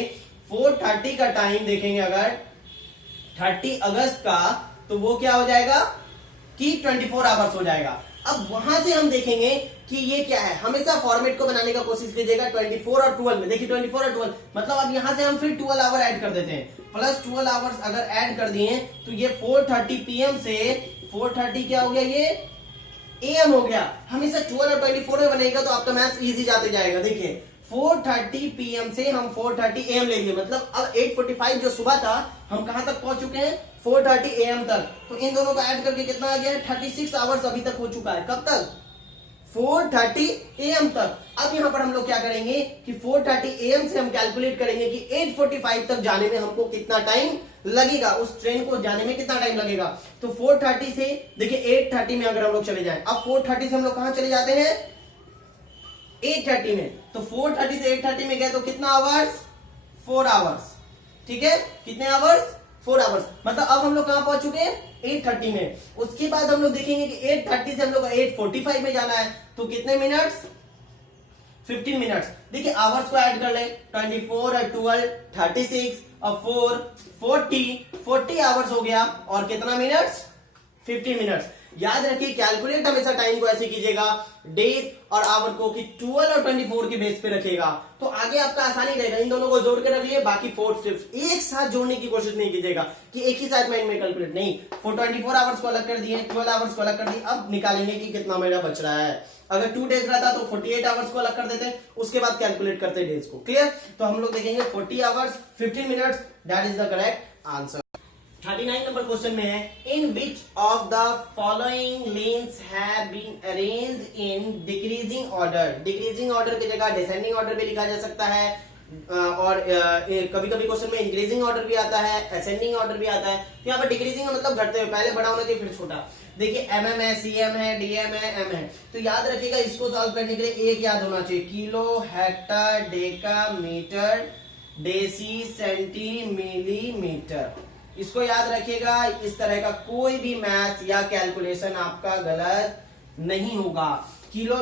4:30 का टाइम देखेंगे अगर 30 अगस्त का, तो वो क्या हो जाएगा कि 24 आवर्स हो जाएगा। अब वहां से हम देखेंगे कि ये क्या है, हमेशा फॉर्मेट को बनाने का कोशिश कीजिएगा 24 और 12 में। देखिए 24 और 12 मतलब अब यहां से हम फिर 12 आवर ऐड कर देते हैं, प्लस 12 आवर्स अगर ऐड कर दिए तो ये 4:30 PM से 4:30 क्या हो गया, ये AM हो गया। हमेशा 12 और 24 में बनेगा तो आपका मैथ्स इजी जाते जाएगा। देखिए 4:30 PM से हम 4:30 AM ले लिए, मतलब अब 8:45 जो सुबह था हम कहां तक पहुंच चुके हैं, 4:30 AM तक। तो इन दोनों को ऐड करके कितना आ गया है, 36 आवर्स अभी तक हो चुका है। कब तक, 4:30 AM तक। अब यहां पर हम लोग क्या करेंगे कि 4:30 AM से हम कैलकुलेट करेंगे कि 8:45 तक जाने में हमको कितना टाइम लगेगा, उस ट्रेन को जाने में कितना टाइम लगेगा। तो 4:30 से देखिए 8:30 में अगर हम लोग चले जाएं, अब 4:30 से हम लोग कहां चले जाते हैं, 8:30 में। तो 4:30 से 8:30 में गए तो कितना आवर्स, 4 आवर्स। ठीक है, कितने आवर्स, 4 आवर्स। मतलब अब हम लोग कहां पहुंच चुके हैं, 8:30 में। उसके बाद हम लोग देखेंगे कि 8:30 से हम लोग 8:45 में जाना है, तो कितने मिनट्स, 15 मिनट्स। देखिए आवर्स को ऐड कर ले, 24 और 12 36 और 4 40 आवर्स हो गया, और कितना मिनट्स, 50 मिनट्स। याद रखिए कैलकुलेट हमेशा टाइम को ऐसे कीजिएगा, डेज और आवर को कि 12 और 24 के बेस पे रखिएगा, तो आगे आपका आसानी रहेगा। इन दोनों को जोड़ के रखिए, बाकी 4 स्टेप्स एक साथ जोड़ने की कोशिश नहीं कीजिएगा कि एक ही साथ माइंड में कैलकुलेट, नहीं। 24 आवर्स को अलग कर दिए, 12 आवर्स को अलग कर दिए, अब निकालेंगे कि कितना मेरा बच रहा है। अगर 2 डेज रहता तो 48 आवर्स को अलग कर देते, उसके बाद कैलकुलेट करते डेज को। क्लियर, तो हम लोग देखेंगे 40 hours 15 minutes, that is the correct answer. 39 number question में है, in which of the following lens have been arranged in decreasing order. Decreasing order की जगह डिसेंडिंग ऑर्डर भी लिखा जा सकता है, और कभी कभी क्वेश्चन में इंक्रीजिंग ऑर्डर भी आता है, असेंडिंग ऑर्डर भी आता है। तो यहाँ पर डिक्रीजिंग मतलब घटते हुए, पहले बड़ा होना चाहिए फिर छोटा। देखिए MM है, CM है, DM है, M है। तो याद रखिएगा इसको सॉल्व करने के लिए एक याद होना चाहिए, kilo, hecto, deca, metre, deci, centi, millimetre. इसको याद रखिएगा, इस तरह का कोई भी मैथ या कैलकुलेशन आपका गलत नहीं होगा। किलो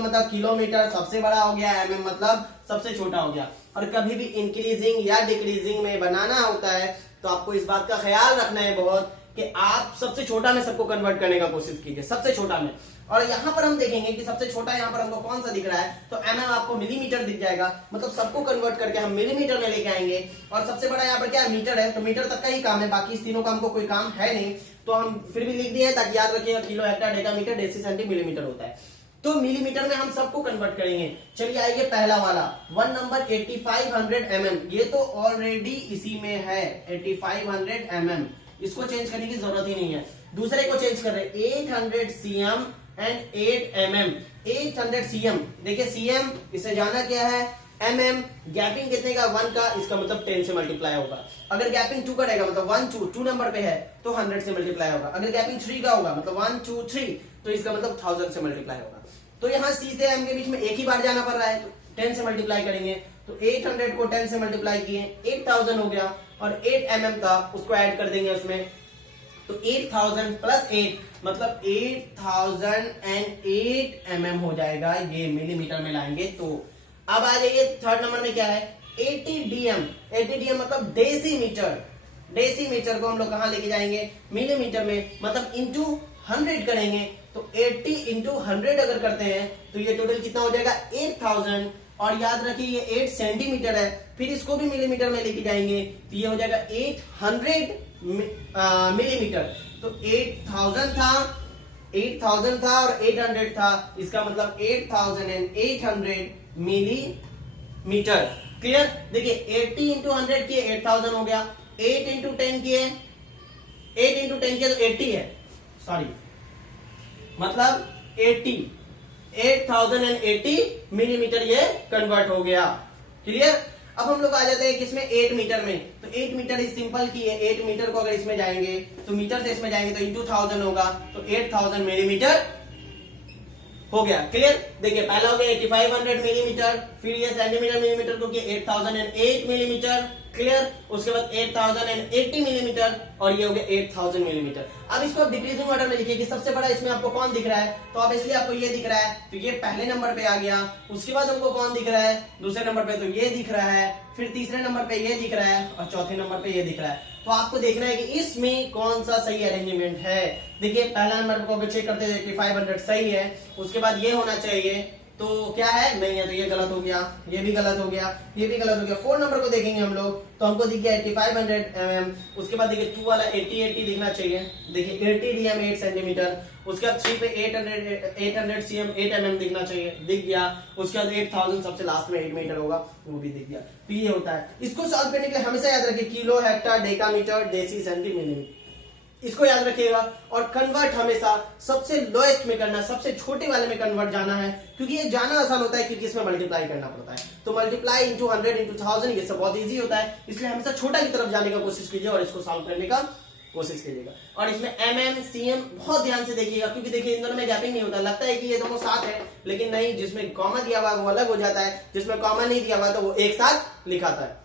मतलब किलोमीटर सबसे बड़ा हो गया, MM मतलब सबसे छोटा हो गया। और कभी भी इंक्रीजिंग या डिक्रीजिंग में बनाना होता है तो आपको इस बात का ख्याल रखना है बहुत कि आप सबसे छोटा में सबको कन्वर्ट करने का कोशिश कीजिए, सबसे छोटा में। और यहाँ पर हम देखेंगे कि सबसे छोटा यहाँ पर हमको कौन सा दिख रहा है, तो MM आपको मिलीमीटर दिख जाएगा, मतलब सबको कन्वर्ट करके हम मिलीमीटर में लेके आएंगे। और सबसे बड़ा यहाँ पर क्या है, मीटर है, तो मीटर तक का ही काम है, बाकी इस तीनों का हमको कोई काम है नहीं, तो हम फिर भी लिख दिए ताकि याद रखिएगा kilo, hecto, deca, metre, deci, centi, millimetre होता है। तो मिलीमीटर में हम सबको कन्वर्ट करेंगे। चलिए आइए पहला वाला 1 नंबर 8500 mm, ये तो ऑलरेडी इसी में है 8500 mm, इसको चेंज करने की जरूरत ही नहीं है। दूसरे को चेंज कर रहे 800 cm एंड 8 mm। 800 cm, देखिए cm इसे जाना क्या है, mm, गैपिंग कितने का, 1 का, इसका मतलब 10 से मल्टीप्लाई होगा। अगर गैपिंग 2 का रहेगा मतलब 1 2 नंबर पे है तो 100 से मल्टीप्लाई होगा। अगर गैपिंग 3 का होगा मतलब 1 2 3 तो इसका मतलब 1000 से मल्टीप्लाई होगा। तो यहाँ C से M के बीच में एक ही बार जाना पड़ रहा है, तो 10 से मल्टीप्लाई करेंगे, तो 800 को 10 से मल्टीप्लाई किए 8000 हो गया, और 8 mm था उसको ऐड कर देंगे उसमें, तो तो 8000 प्लस 8 मतलब 8008 mm हो जाएगा, ये मिलीमीटर में लाएंगे तो। अब आ जाइए थर्ड नंबर में क्या है, 80 dm। 80 dm मतलब डेसीमीटर। डेसीमीटर को हम लोग कहां लेके जाएंगे, मिलीमीटर में, मतलब इंटू 100 करेंगे। तो 80 इंटू 100 अगर करते हैं तो ये टोटल कितना हो जाएगा 8000। और याद रखिए ये 8 सेंटीमीटर है, फिर इसको भी मिलीमीटर में लेके जाएंगे तो ये हो जाएगा 800 मिलीमीटर। तो 8000 था और 800 था, इसका मतलब 8800 मिलीमीटर। क्लियर। देखिए 80 इंटू 100 किए 8000 हो गया, 8 इंटू 10 किए तो 80 है, सॉरी मतलब 8080 मिलीमीटर ये कन्वर्ट हो गया। क्लियर। अब हम लोग आ जाते हैं किसमें, 8 मीटर में। तो 8 मीटर इस सिंपल की है, 8 मीटर को अगर इसमें जाएंगे तो मीटर से इसमें जाएंगे तो इंटू 1000 होगा, तो 8000 मिलीमीटर हो गया। क्लियर। देखिए पहला हो गया 8500 मिलीमीटर, फिर ये सेंटीमीटर मिलीमीटर को किया 8008 मिलीमीटर। क्लियर। उसके बाद 8080 मिलीमीटर और ये हो गया 8000 मिलीमीटर। अब इसको डिक्रीजिंग ऑर्डर में लिखिए कि सबसे बड़ा इसमें आपको कौन दिख रहा है, तो अब इसलिए आपको ये दिख रहा है तो ये पहले नंबर पे आ गया। उसके बाद हमको कौन दिख रहा है, दूसरे नंबर पे तो ये दिख रहा है, फिर तीसरे नंबर पे ये दिख रहा है और चौथे नंबर पे ये दिख रहा है। तो आपको देखना है कि इसमें कौन सा सही अरेंजमेंट है। देखिए पहला नंबर को चेक करते हैं कि 500 सही है, उसके बाद ये होना चाहिए, तो क्या है, नहीं है तो ये गलत हो गया, ये भी गलत हो गया, ये भी गलत हो गया। 4 नंबर को देखेंगे हम लोग तो हमको दिख गया 8500 mm। उसके बाद देखिए 2 वाला 80 दिखना चाहिए, देखिए 80 dm 8 सेंटीमीटर। उसके बाद 3 पे 800 cm 8 mm दिखना चाहिए, दिख गया। उसके बाद 8000 सबसे लास्ट में 8 मीटर होगा, वो भी दिख गया। तो ये होता है। इसको सॉल्व करने के लिए हमेशा याद रखिए kilo, hecto, decametre, deci, centimetre, इसको याद रखिएगा। और कन्वर्ट हमेशा सबसे लोएस्ट में करना, सबसे छोटे वाले में कन्वर्ट जाना है, क्योंकि ये जाना आसान होता है क्योंकि इसमें मल्टीप्लाई करना पड़ता है। तो मल्टीप्लाई इंटू 100 इंटू 1000 ये सब बहुत इजी होता है, इसलिए हमेशा छोटा की तरफ जाने का कोशिश कीजिए और इसको सॉल्व करने का कोशिश कीजिएगा। और इसमें mm cm बहुत ध्यान से देखिएगा, क्योंकि देखिए इन दोनों में गैपिंग नहीं होता, लगता है कि ये दोनों साथ है लेकिन नहीं, जिसमें कॉमा दिया हुआ वो अलग हो जाता है, जिसमें कॉमा नहीं दिया हुआ तो वो एक साथ लिखाता है।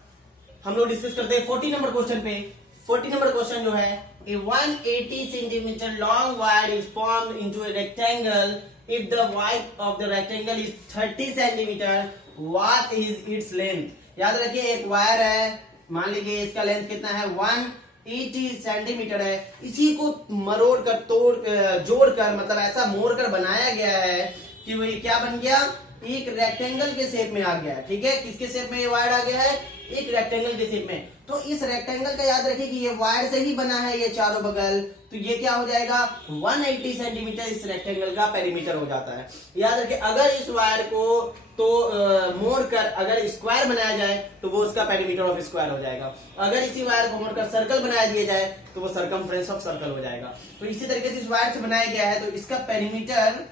हम लोग डिस्कस करते हैं 40 नंबर क्वेश्चन पे। 40 नंबर क्वेश्चन जो है, a 180 centimeter long wire is formed into a rectangle. If the width of the rectangle is 30 centimeter, what is its length? याद रखिए एक वायर है, मान लीजिए इसका लेंथ कितना है 180 सेंटीमीटर है। इसी को मरोड़ कर जोड़ कर मतलब ऐसा मोड़ कर बनाया गया है कि वो क्या बन गया, एक रेक्टेंगल के शेप में आ गया है। ठीक है, किसके शेप में ये वायर आ गया है, एक रेक्टेंगल के शेप में। तो इस रेक्टेंगल का याद रखिए कि ये वायर से ही बना है ये चारों बगल, तो ये क्या हो जाएगा 180 सेंटीमीटर इस रेक्टेंगल का पेरीमीटर हो जाता है। याद रखिए अगर इस वायर को तो मोड़ कर अगर स्क्वायर बनाया जाए तो वो उसका पेरीमीटर ऑफ स्क्वायर हो जाएगा। अगर इसी वायर को मोड़कर सर्कल बनाया दिया जाए तो वो सर्कमफ्रेंस ऑफ सर्कल हो जाएगा। तो इसी तरीके से इस वायर से बनाया गया है, तो इसका पेरीमीटर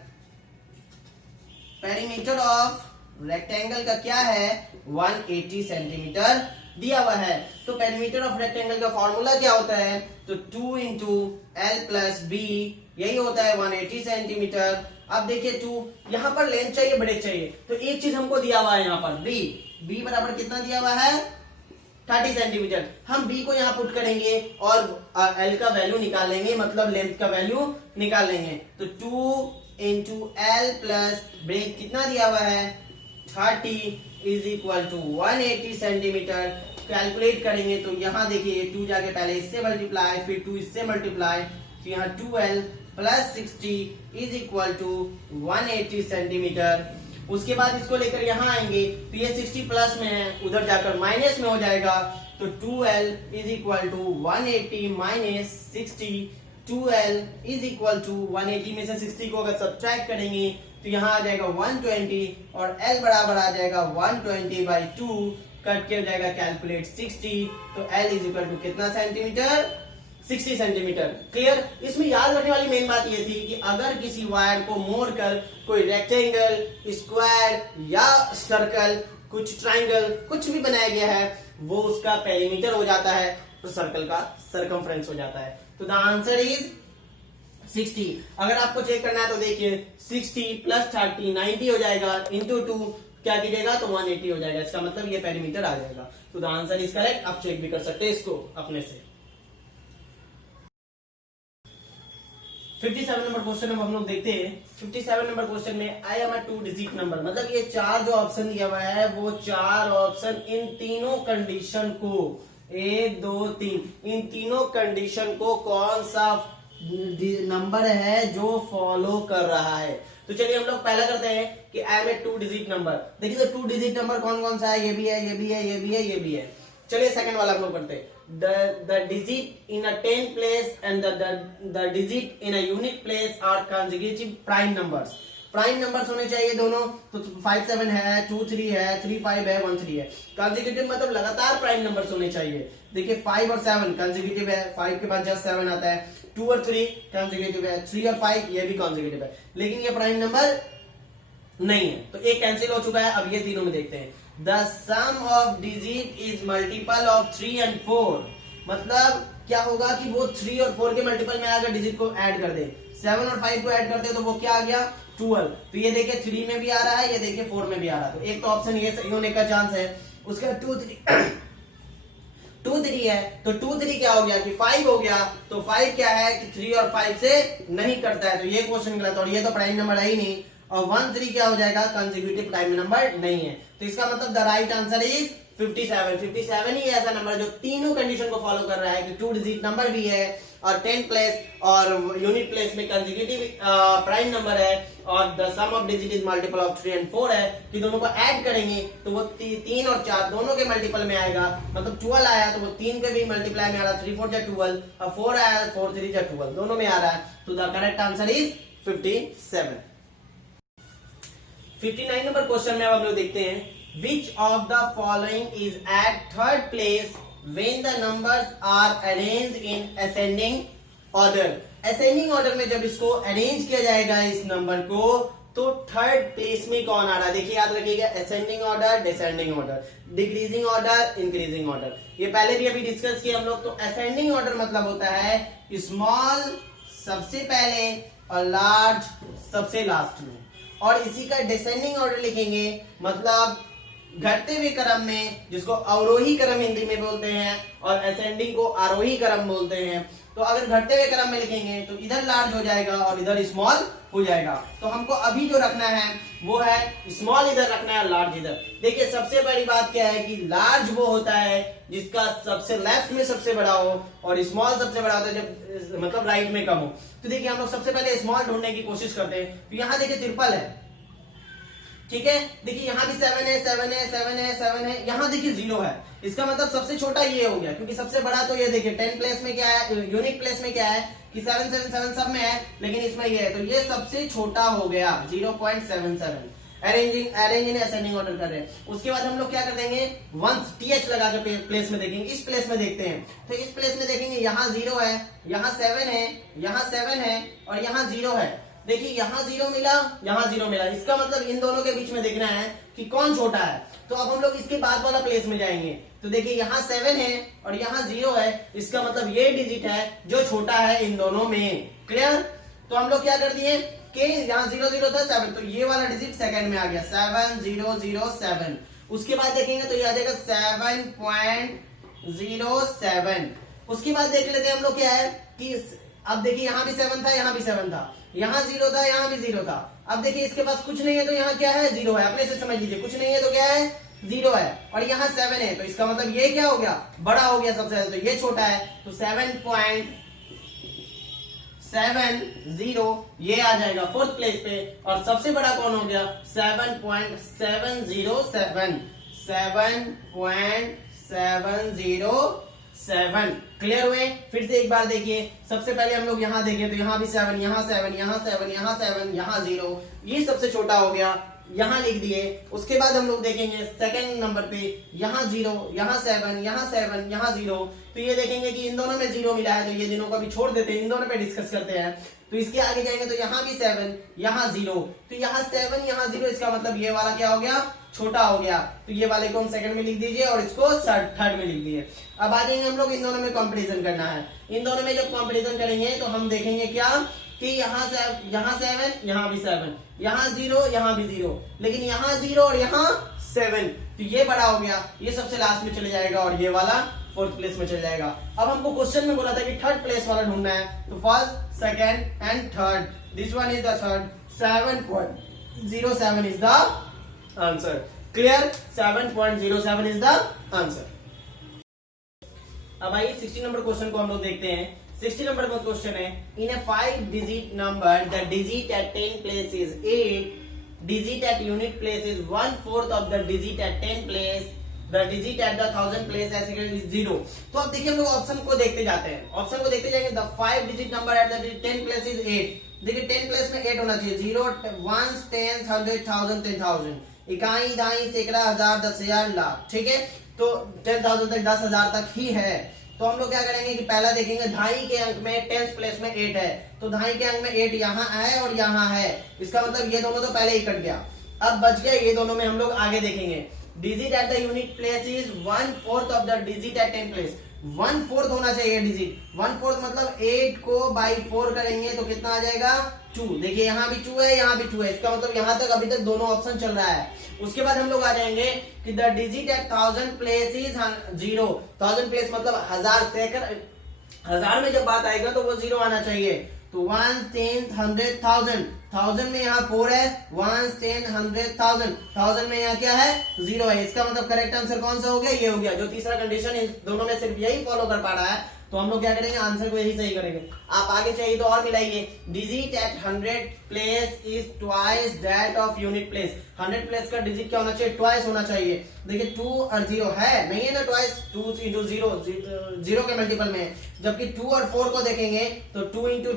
ऑफ रेक्टेंगल का क्या है 180 सेंटीमीटर दिया हुआ है। तो पेरीमीटर ऑफ रेक्टेंगल का फॉर्मूला क्या होता है, तो 2 इंटू एल प्लस बी, यही होता है 180 सेंटीमीटर। अब देखिए 2 यहाँ पर लेंथ चाहिए, ब्रेथ चाहिए, तो एक चीज हमको दिया हुआ है यहाँ पर बी बराबर कितना दिया हुआ है 30 सेंटीमीटर। हम बी को यहाँ पुट करेंगे और एल का वैल्यू निकाल लेंगे, मतलब लेंथ का वैल्यू निकाल लेंगे। तो 2 इंटू एल प्लस ब्रेथ कितना दिया हुआ है 30 is equal to 180 centimetre. Calculate करेंगे तो यहाँ देखिए 2 जाके पहले इससे मल्टीप्लाई, फिर 2 इससे मल्टीप्लाई, तो यहाँ 2l plus 60 is equal to 180 centimetre. उसके बाद इसको लेकर यहाँ आएंगे तो ये 60 प्लस में है, उधर जाकर माइनस में हो जाएगा, तो 2l is equal to 180 minus 60। 2l is equal to 180 में से 60 को अगर सब्ट्रैक्ट करेंगे तो यहाँ आ जाएगा 120 और l बराबर आ जाएगा 120/2, कट के हो जाएगा कैलकुलेट 60, तो l इज इक्वल टू कितना सेंटीमीटर 60 सेंटीमीटर। क्लियर। इसमें याद रखने वाली मेन बात ये थी कि अगर किसी वायर को मोड़कर कोई रेक्टेंगल, स्क्वायर या सर्कल, कुछ ट्राइंगल, कुछ भी बनाया गया है वो उसका पेरीमीटर हो जाता है, तो सर्कल का सर्कमफ्रेंस हो जाता है। तो द आंसर इज 60। अगर आपको चेक करना है तो देखिए 60 प्लस 30 90 हो जाएगा, इंटू 2 क्या कीजिएगा तो 180 हो जाएगा, इसका मतलब ये पेरीमीटर आ जाएगा। तो द आंसर इज करेक्ट। आप चेक भी कर सकते हैं इसको अपने से। 57 नंबर क्वेश्चन अब हम लोग देखते हैं। 57 नंबर क्वेश्चन में I am a 2 digit number, मतलब ये 4 जो ऑप्शन दिया हुआ है वो 4 ऑप्शन इन तीनों कंडीशन को 1 2 3 इन तीनों कंडीशन को कौन सा नंबर है जो फॉलो कर रहा है। तो चलिए हम लोग पहला करते हैं कि I am a 2 digit number. देखिए तो 2 डिजिट नंबर कौन कौन सा है, ये भी है, ये भी है, ये भी है, ये भी है। चलिए सेकंड वाला हम लोग करते हैं। The digit in a 10 place and the digit in a unit place are consecutive prime numbers. Prime numbers होने चाहिए दोनों, तो 5 7 है, 2 3 है, 3 5 है, 1 3 है। कंसेक्यूटिव मतलब लगातार प्राइम नंबर्स होने चाहिए। देखिए 5 और 7 कंसेक्यूटिव है, 5 के बाद जस्ट 7 आता है, 2 और 3 कंसेक्यूटिव है, 3 और 5 ये भी कंसेक्यूटिव है, लेकिन ये प्राइम नंबर नहीं है, तो एक कैंसिल हो चुका है। अब ये तीनों में देखते हैं। The sum of digit is multiple of 3 and 4, मतलब क्या होगा कि वो 3 और 4 के मल्टीपल में अगर डिजिट को ऐड कर दे, 7 और 5 को ऐड करते तो वो क्या आ गया 12। तो ये देखिए 3 में भी आ रहा है, ये देखिए 4 में भी आ रहा है, तो एक तो ऑप्शन ये सही होने का चांस है। उसके बाद 2 3 है, तो 2 3 क्या हो गया कि 5 हो गया, तो 5 क्या है कि 3 और 5 से नहीं करता है, तो ये क्वेश्चन गलत, और ये तो प्राइम नंबर है ही नहीं। और 1 3 क्या हो जाएगा, कंसेक्यूटिव प्राइम नंबर नहीं है। तो इसका मतलब द राइट आंसर इज 57। 57 ही ऐसा नंबर जो तीनों कंडीशन को फॉलो कर रहा है कि 2 डिजिट नंबर भी है और 10 प्लेस और यूनिट प्लेस में कंसेक्यूटिव प्राइम नंबर है, और the sum of digit is multiple of 3 and 4 है कि दोनों को ऐड करेंगे तो वो 3 और 4 दोनों के मल्टीपल में आएगा, मतलब 12 आया तो वो 3 के भी मल्टीप्लाई में आ रहा, 3 4 जा 12, और 4 आया 4 3 जा 12, दोनों में आ रहा है। तो the correct answer is 57। 59 number question में अब हम लोग देखते हैं। Which of the following is at third place when the numbers are arranged in ascending order? Ascending order में जब इसको अरेंज किया जाएगा इस नंबर को, तो थर्ड प्लेस में कौन आ रहा है। देखिए याद रखिएगा, ascending order, descending order, decreasing order, increasing order, ये पहले भी अभी डिस्कस किया हम लोग। तो असेंडिंग ऑर्डर मतलब होता है स्मॉल सबसे पहले और लार्ज सबसे लास्ट में, और इसी का डिसेंडिंग ऑर्डर लिखेंगे मतलब घटते हुए क्रम में, जिसको अवरोही क्रम हिंदी में बोलते हैं, और असेंडिंग को आरोही क्रम बोलते हैं। तो अगर घटते हुए क्रम में लिखेंगे तो इधर लार्ज हो जाएगा और इधर स्मॉल हो जाएगा। तो हमको अभी जो रखना है वो है स्मॉल इधर रखना है, लार्ज इधर। देखिए सबसे बड़ी बात क्या है कि लार्ज वो होता है जिसका सबसे लेफ्ट में सबसे बड़ा हो, और स्मॉल सबसे बड़ा होता है जब मतलब राइट में कम हो। तो देखिए हम लोग सबसे पहले स्मॉल ढूंढने की कोशिश करते हैं। तो यहाँ देखिए ट्रिपल है, ठीक है, देखिए यहाँ भी 7 है, 7 है, 7 है, 7 है, यहाँ देखिए 0 है, इसका मतलब सबसे छोटा ये हो गया, क्योंकि सबसे बड़ा तो ये देखिए 10 प्लेस में क्या है, यूनिट प्लेस में क्या है कि 7 7 7 सब में है, लेकिन इसमें ये है, तो ये सबसे छोटा हो गया 0.77। अरेंज इन असेंडिंग ऑर्डर कर रहे हैं। उसके बाद हम लोग क्या कर देंगे, वंस TH लगा के प्लेस में देखेंगे। इस प्लेस में देखते हैं, तो इस प्लेस में देखेंगे यहाँ 0 है, यहाँ 7 है, यहाँ 7 है, और यहाँ 0 है। देखिए यहाँ 0 मिला, यहाँ 0 मिला, इसका मतलब इन दोनों के बीच में देखना है कि कौन छोटा है। तो अब हम लोग इसके बाद वाला प्लेस में जाएंगे। तो देखिए यहाँ 7 है और यहाँ 0 है, इसका मतलब ये डिजिट है जो छोटा है इन दोनों में। क्लियर? तो हम लोग क्या कर दिए कि यहाँ 0 0 था 7, तो ये वाला डिजिट सेकंड में आ गया 7 0 0 7। उसके बाद देखेंगे तो ये आ जाएगा 7.07। उसके बाद देख लेते हैं हम लोग क्या है कि अब देखिए यहाँ भी 7 था, यहाँ भी 7 था, यहाँ 0 था, यहाँ भी 0 था। अब देखिए इसके पास कुछ नहीं है तो यहाँ क्या है 0 है, अपने से समझ लीजिए, कुछ नहीं है तो क्या है 0 है, और यहाँ 7 है, तो इसका मतलब ये क्या हो गया, बड़ा हो गया सबसे ज्यादा, तो ये छोटा है, तो 7.70 ये आ जाएगा फोर्थ प्लेस पे। और सबसे बड़ा कौन हो गया 7.707। 7.707। क्लियर हुए? फिर से एक बार देखिए, सबसे पहले हम लोग यहाँ देखें तो यहाँ भी 7, यहाँ 7, यहाँ 7, यहाँ 7, यहाँ 0, ये सबसे छोटा हो गया, यहाँ लिख दिए। उसके बाद हम लोग देखेंगे सेकंड नंबर पे, यहाँ 0, यहाँ 7, यहाँ 7, यहाँ 0, तो ये देखेंगे कि इन दोनों में 0 मिला है, तो ये दोनों को भी छोड़ देते हैं, इन दोनों पे डिस्कस करते हैं। तो इसके आगे जाएंगे तो यहाँ भी 7, यहाँ 0, तो यहाँ 7, यहाँ 0, इसका मतलब ये वाला क्या हो गया, छोटा हो गया, तो ये वाले को हम सेकंड में लिख दीजिए और इसको थर्ड में लिख दिए। अब आ जाएंगे हम लोग इन दोनों में कंपैरिजन करना है। इन दोनों में जब कंपैरिजन करेंगे तो हम देखेंगे क्या कि यहाँ 7, यहाँ भी 7, यहाँ 0, यहाँ भी 0, लेकिन यहाँ 0 और यहाँ 7, तो ये बड़ा हो गया, ये सबसे लास्ट में चले जाएगा और ये वाला फोर्थ प्लेस में चल जाएगा। अब हमको क्वेश्चन में बोला था कि थर्ड प्लेस वाला ढूंढना है, तो first, second and third, this one is the third, 7.07 is the answer. Clear, 7.07 is the answer. अब आइए 60 नंबर क्वेश्चन को हम लोग देखते हैं। 60 नंबर का क्वेश्चन है, in a 5 digit number the digit at 10 place is 8, digit at unit place is 1/4 of the digit at 10 place, the digit at the 1000 place is 0। तो अब देखिए हम लोग ऑप्शन को देखते जाते हैं, ऑप्शन को देखते जाएंगे। The 5 digit number at the 10 place is 8। देखिए 10 प्लेस में 8 होना चाहिए, 0, 1, 10, 100, 1000, 10,000, इकाई, दाई, सैकड़ा, हजार, 10,000, लाख। ठीक है, तो 10,000 तक, 10,000 तक ही है। तो हम लोग क्या करेंगे कि पहला देखेंगे, ढाई के अंक में 10th प्लेस में 8 है, तो ढाई के अंक में 8 यहाँ है और यहाँ है, इसका मतलब ये दोनों तो पहले ही कट गया। अब बच गया ये दोनों में, हम लोग आगे देखेंगे। Digit at the unit place is 1/4 of the digit at 10 place. 1/4 होना चाहिए डिजिट, 1/4 मतलब 8 को बाई 4 करेंगे तो कितना आ जाएगा, 2। देखिए यहाँ भी 2 है, यहाँ भी 2 है, इसका मतलब यहाँ तक अभी तक दोनों ऑप्शन चल रहा है। उसके बाद हम लोग आ जाएंगे कि the digit at 1000 place is 0। 1000 place मतलब 1000, सैकड़ा, 1000 में जब बात आएगा तो वो 0 आना चाहिए। तो 1, 10, 100, 1000, 1000 में यहाँ 4 है, 1, 10, 100, 1000, 1000 में यहाँ क्या है, 0 है। इसका मतलब करेक्ट आंसर कौन सा हो गया, ये हो गया। जो तीसरा कंडीशन इन दोनों में सिर्फ यही फॉलो कर पा रहा है, तो हम लोग क्या करेंगे, आंसर को यही सही करेंगे। आप आगे चाहिए तो और मिलाइए। Digit at 100 place is twice that of unit place. 100 place का डिजिट क्या होना चाहिए, ट्वाइस होना चाहिए। देखिए 2 और 0 है, नहीं है ना, ट्वाइस, 2 into 0, 0 के मल्टीपल में। जबकि 2 और 4 को देखेंगे तो 2 into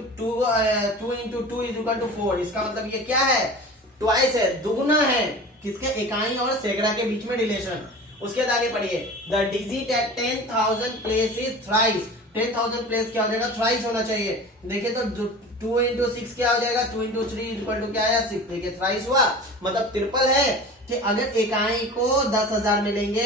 2 इज इक्वल टू 4। इसका मतलब ये क्या है, ट्वाइस है, दुगुना है। किसके, इकाई और सैकड़ा के बीच में रिलेशन। उसके बाद आगे पढ़िए, the digit at 10,000 place is thrice. 10,000 place क्या हो जाएगा, थ्राइस होना चाहिए। देखिए तो 2 into 6 क्या हो जाएगा, 2 into 3 इक्वल टू क्या है, 6। देखिए थ्राइस हुआ, मतलब ट्रिपल है। कि अगर इकाई को 10,000 मिलेंगे,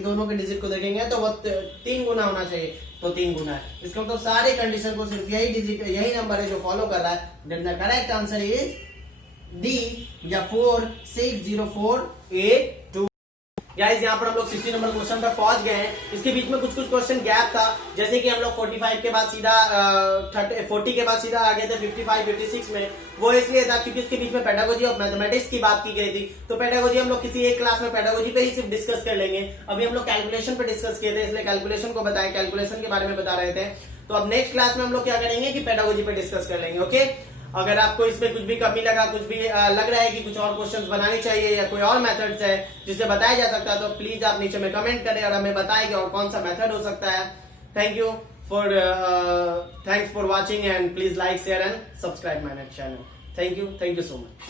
दोनों के डिजिट को देखेंगे तो वो 3 गुना होना चाहिए, तो 3 गुना है। इसका मतलब सारे कंडीशन को सिर्फ यही डिजिट, यही नंबर है जो फॉलो कर रहा है। Then the correct answer is D, या 46048। गाइस यहाँ पर हम लोग 60 नंबर क्वेश्चन पर पहुंच गए हैं। इसके बीच में कुछ क्वेश्चन गैप था, जैसे कि हम लोग 45 के बाद सीधा 40 के बाद सीधा आ गए थे 55, 56 में। वो इसलिए था क्योंकि इसके बीच में पेडागोजी और मैथमेटिक्स की बात की गई थी। तो पेडागोजी हम लोग किसी एक क्लास में पेडागोजी पे ही सिर्फ डिस्कस कर लेंगे। अभी हम लोग कैलकुलेशन पे डिस्कस किए थे, इसलिए कैलकुलेशन को बताएं, कैलकुलेशन के बारे में बता रहे थे। तो अब नेक्स्ट क्लास में हम लोग क्या करेंगे कि पेडागोजी पे डिस्कस कर लेंगे। ओके, अगर आपको इसमें कुछ भी कमी लगा, कुछ भी लग रहा है कि कुछ और क्वेश्चंस बनाने चाहिए या कोई और मेथड्स है जिससे बताया जा सकता है, तो प्लीज आप नीचे में कमेंट करें और हमें बताएं कि और कौन सा मेथड हो सकता है। Thanks for watching and please like, share and subscribe my channel. Thank you so much.